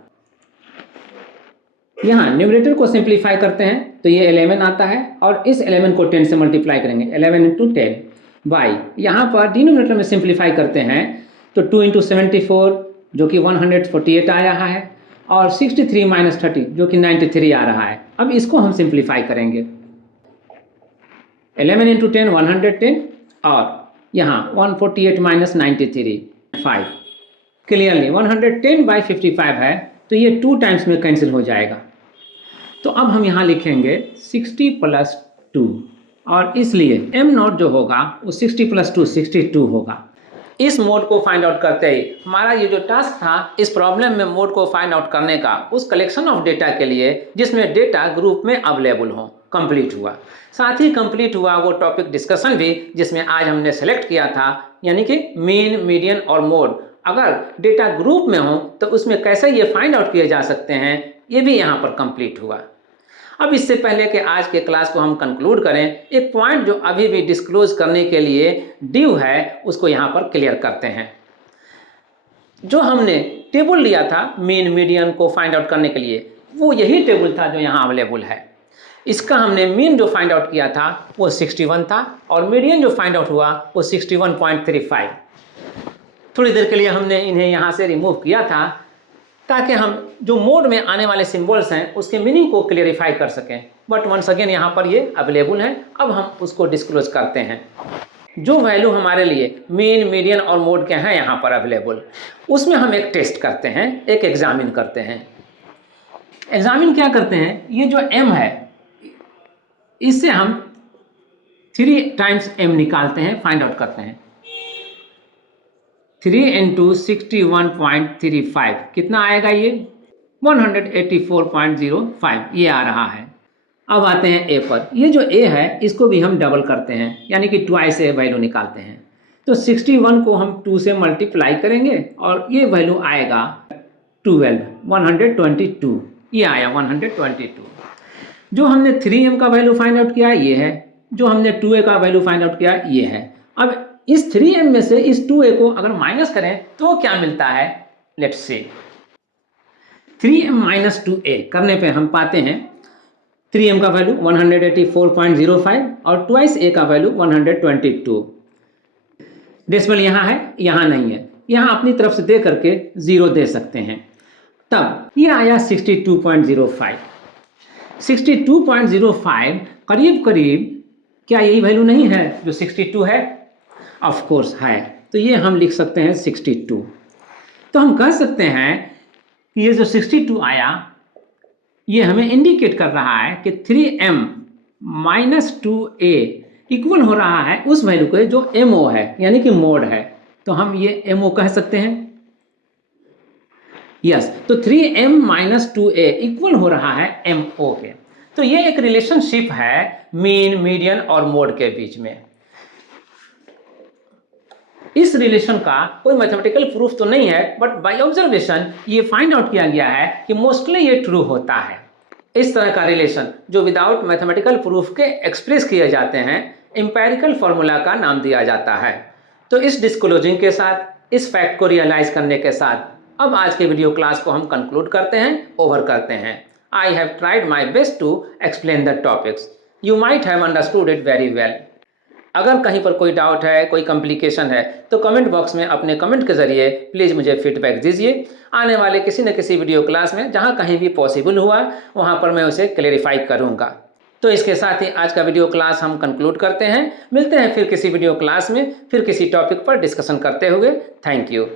यहाँ न्यूमरेटर को सिंप्लीफाई करते हैं तो ये 11 आता है, और इस 11 को 10 से मल्टीप्लाई करेंगे, 11 इंटू 10 बाई, यहाँ पर डिनोमिनेटर में सिंप्लीफाई करते हैं तो 2 इंटू 74 जो कि 148 आ रहा है, और 63 माइनस 30 जो कि 93 आ रहा है। अब इसको हम सिंप्लीफाई करेंगे, 11 इंटू 10 110, और यहाँ 148 माइनस 93 5, क्लियरली 110 बाई 55 है तो ये 2 टाइम्स में कैंसिल हो जाएगा। तो अब हम यहाँ लिखेंगे 60 प्लस 2, और इसलिए m नॉट जो होगा वो 60 प्लस 2 62 होगा। इस मोड को फाइंड आउट करते ही हमारा ये जो टास्क था इस प्रॉब्लम में मोड को फाइंड आउट करने का उस कलेक्शन ऑफ डेटा के लिए जिसमें डेटा ग्रुप में अवेलेबल हो कंप्लीट हुआ। साथ ही कंप्लीट हुआ वो टॉपिक डिस्कशन भी जिसमें आज हमने सेलेक्ट किया था, यानी कि मीन, मीडियन और मोड अगर डेटा ग्रुप में हो तो उसमें कैसे ये फाइंड आउट किए जा सकते हैं, ये भी यहाँ पर कंप्लीट हुआ। अब इससे पहले कि आज के क्लास को हम कंक्लूड करें, एक पॉइंट जो अभी भी डिस्क्लोज करने के लिए ड्यू है उसको यहाँ पर क्लियर करते हैं। जो हमने टेबल लिया था मीन मीडियन को फाइंड आउट करने के लिए, वो यही टेबल था जो यहाँ अवेलेबल है। इसका हमने मीन जो फाइंड आउट किया था वो 61 था और मीडियन जो फाइंड आउट हुआ वो 61.35। थोड़ी देर के लिए हमने इन्हें यहाँ से रिमूव किया था ताकि हम जो मोड में आने वाले सिंबल्स हैं उसके मीनिंग को क्लियरिफाई कर सकें, बट वंस अगेन यहाँ पर ये अवेलेबल है। अब हम उसको डिस्क्लोज करते हैं। जो वैल्यू हमारे लिए मीन, मीडियन और मोड के हैं यहाँ पर अवेलेबल, उसमें हम एक टेस्ट करते हैं, एक एग्जामिन करते हैं। एग्जामिन क्या करते हैं, ये जो m है इससे हम 3 टाइम्स m निकालते हैं, फाइंड आउट करते हैं। 3 × 61.35 कितना आएगा, ये 184.05 ये आ रहा है। अब आते हैं a पर। ये जो a है इसको भी हम डबल करते हैं, यानी कि ट्वाइस ए वैल्यू निकालते हैं। तो 61 को हम 2 से मल्टीप्लाई करेंगे और ये वैल्यू आएगा 122, ये आया 122। जो हमने 3m का वैल्यू फाइंड आउट किया ये है, जो हमने 2a का वैल्यू फाइंड आउट किया ये है। अब इस 3m में से इस 2a को अगर माइनस करें तो क्या मिलता है, लेट्स सी। 3m - 2a करने पे हम पाते हैं 3m का वैल्यू 184.05 और ट्वाइस a का वैल्यू 122। डेसिमल यहाँ है, यहाँ नहीं है, यहाँ अपनी तरफ से दे करके 0 दे सकते हैं। तब ये आया 62.05। 62.05 करीब करीब क्या यही वैल्यू नहीं है जो 62 है? ऑफ कोर्स है। तो ये हम लिख सकते हैं 62। तो हम कह सकते हैं कि ये जो 62 आया ये हमें इंडिकेट कर रहा है कि 3m - 2a इक्वल हो रहा है उस वैल्यू को जो mo है, यानी कि मोड है। तो हम ये mo कह सकते हैं। यस, तो 3m - 2a इक्वल हो रहा है mo के। तो ये एक रिलेशनशिप है मीन, मीडियन और मोड के बीच में। इस रिलेशन का कोई मैथमेटिकल प्रूफ तो नहीं है, बट बाय ऑब्जर्वेशन ये फाइंड आउट किया गया है कि मोस्टली ये ट्रू होता है। इस तरह का रिलेशन जो विदाउट मैथमेटिकल प्रूफ के एक्सप्रेस किए जाते हैं, एम्पेरिकल फॉर्मूला का नाम दिया जाता है। तो इस डिस्क्लोजिंग के साथ, इस फैक्ट को रियलाइज करने के साथ अब आज के वीडियो क्लास को हम कंक्लूड करते हैं, ओवर करते हैं। I have tried my best to explain the topics. You might have understood it very well. अगर कहीं पर कोई डाउट है, कोई कॉम्प्लिकेशन है तो कमेंट बॉक्स में अपने कमेंट के जरिए प्लीज़ मुझे फीडबैक दीजिए। आने वाले किसी न किसी वीडियो क्लास में जहां कहीं भी पॉसिबल हुआ वहां पर मैं उसे क्लेरिफाई करूंगा। तो इसके साथ ही आज का वीडियो क्लास हम कंक्लूड करते हैं। मिलते हैं फिर किसी वीडियो क्लास में, फिर किसी टॉपिक पर डिस्कशन करते हुए। Thank you.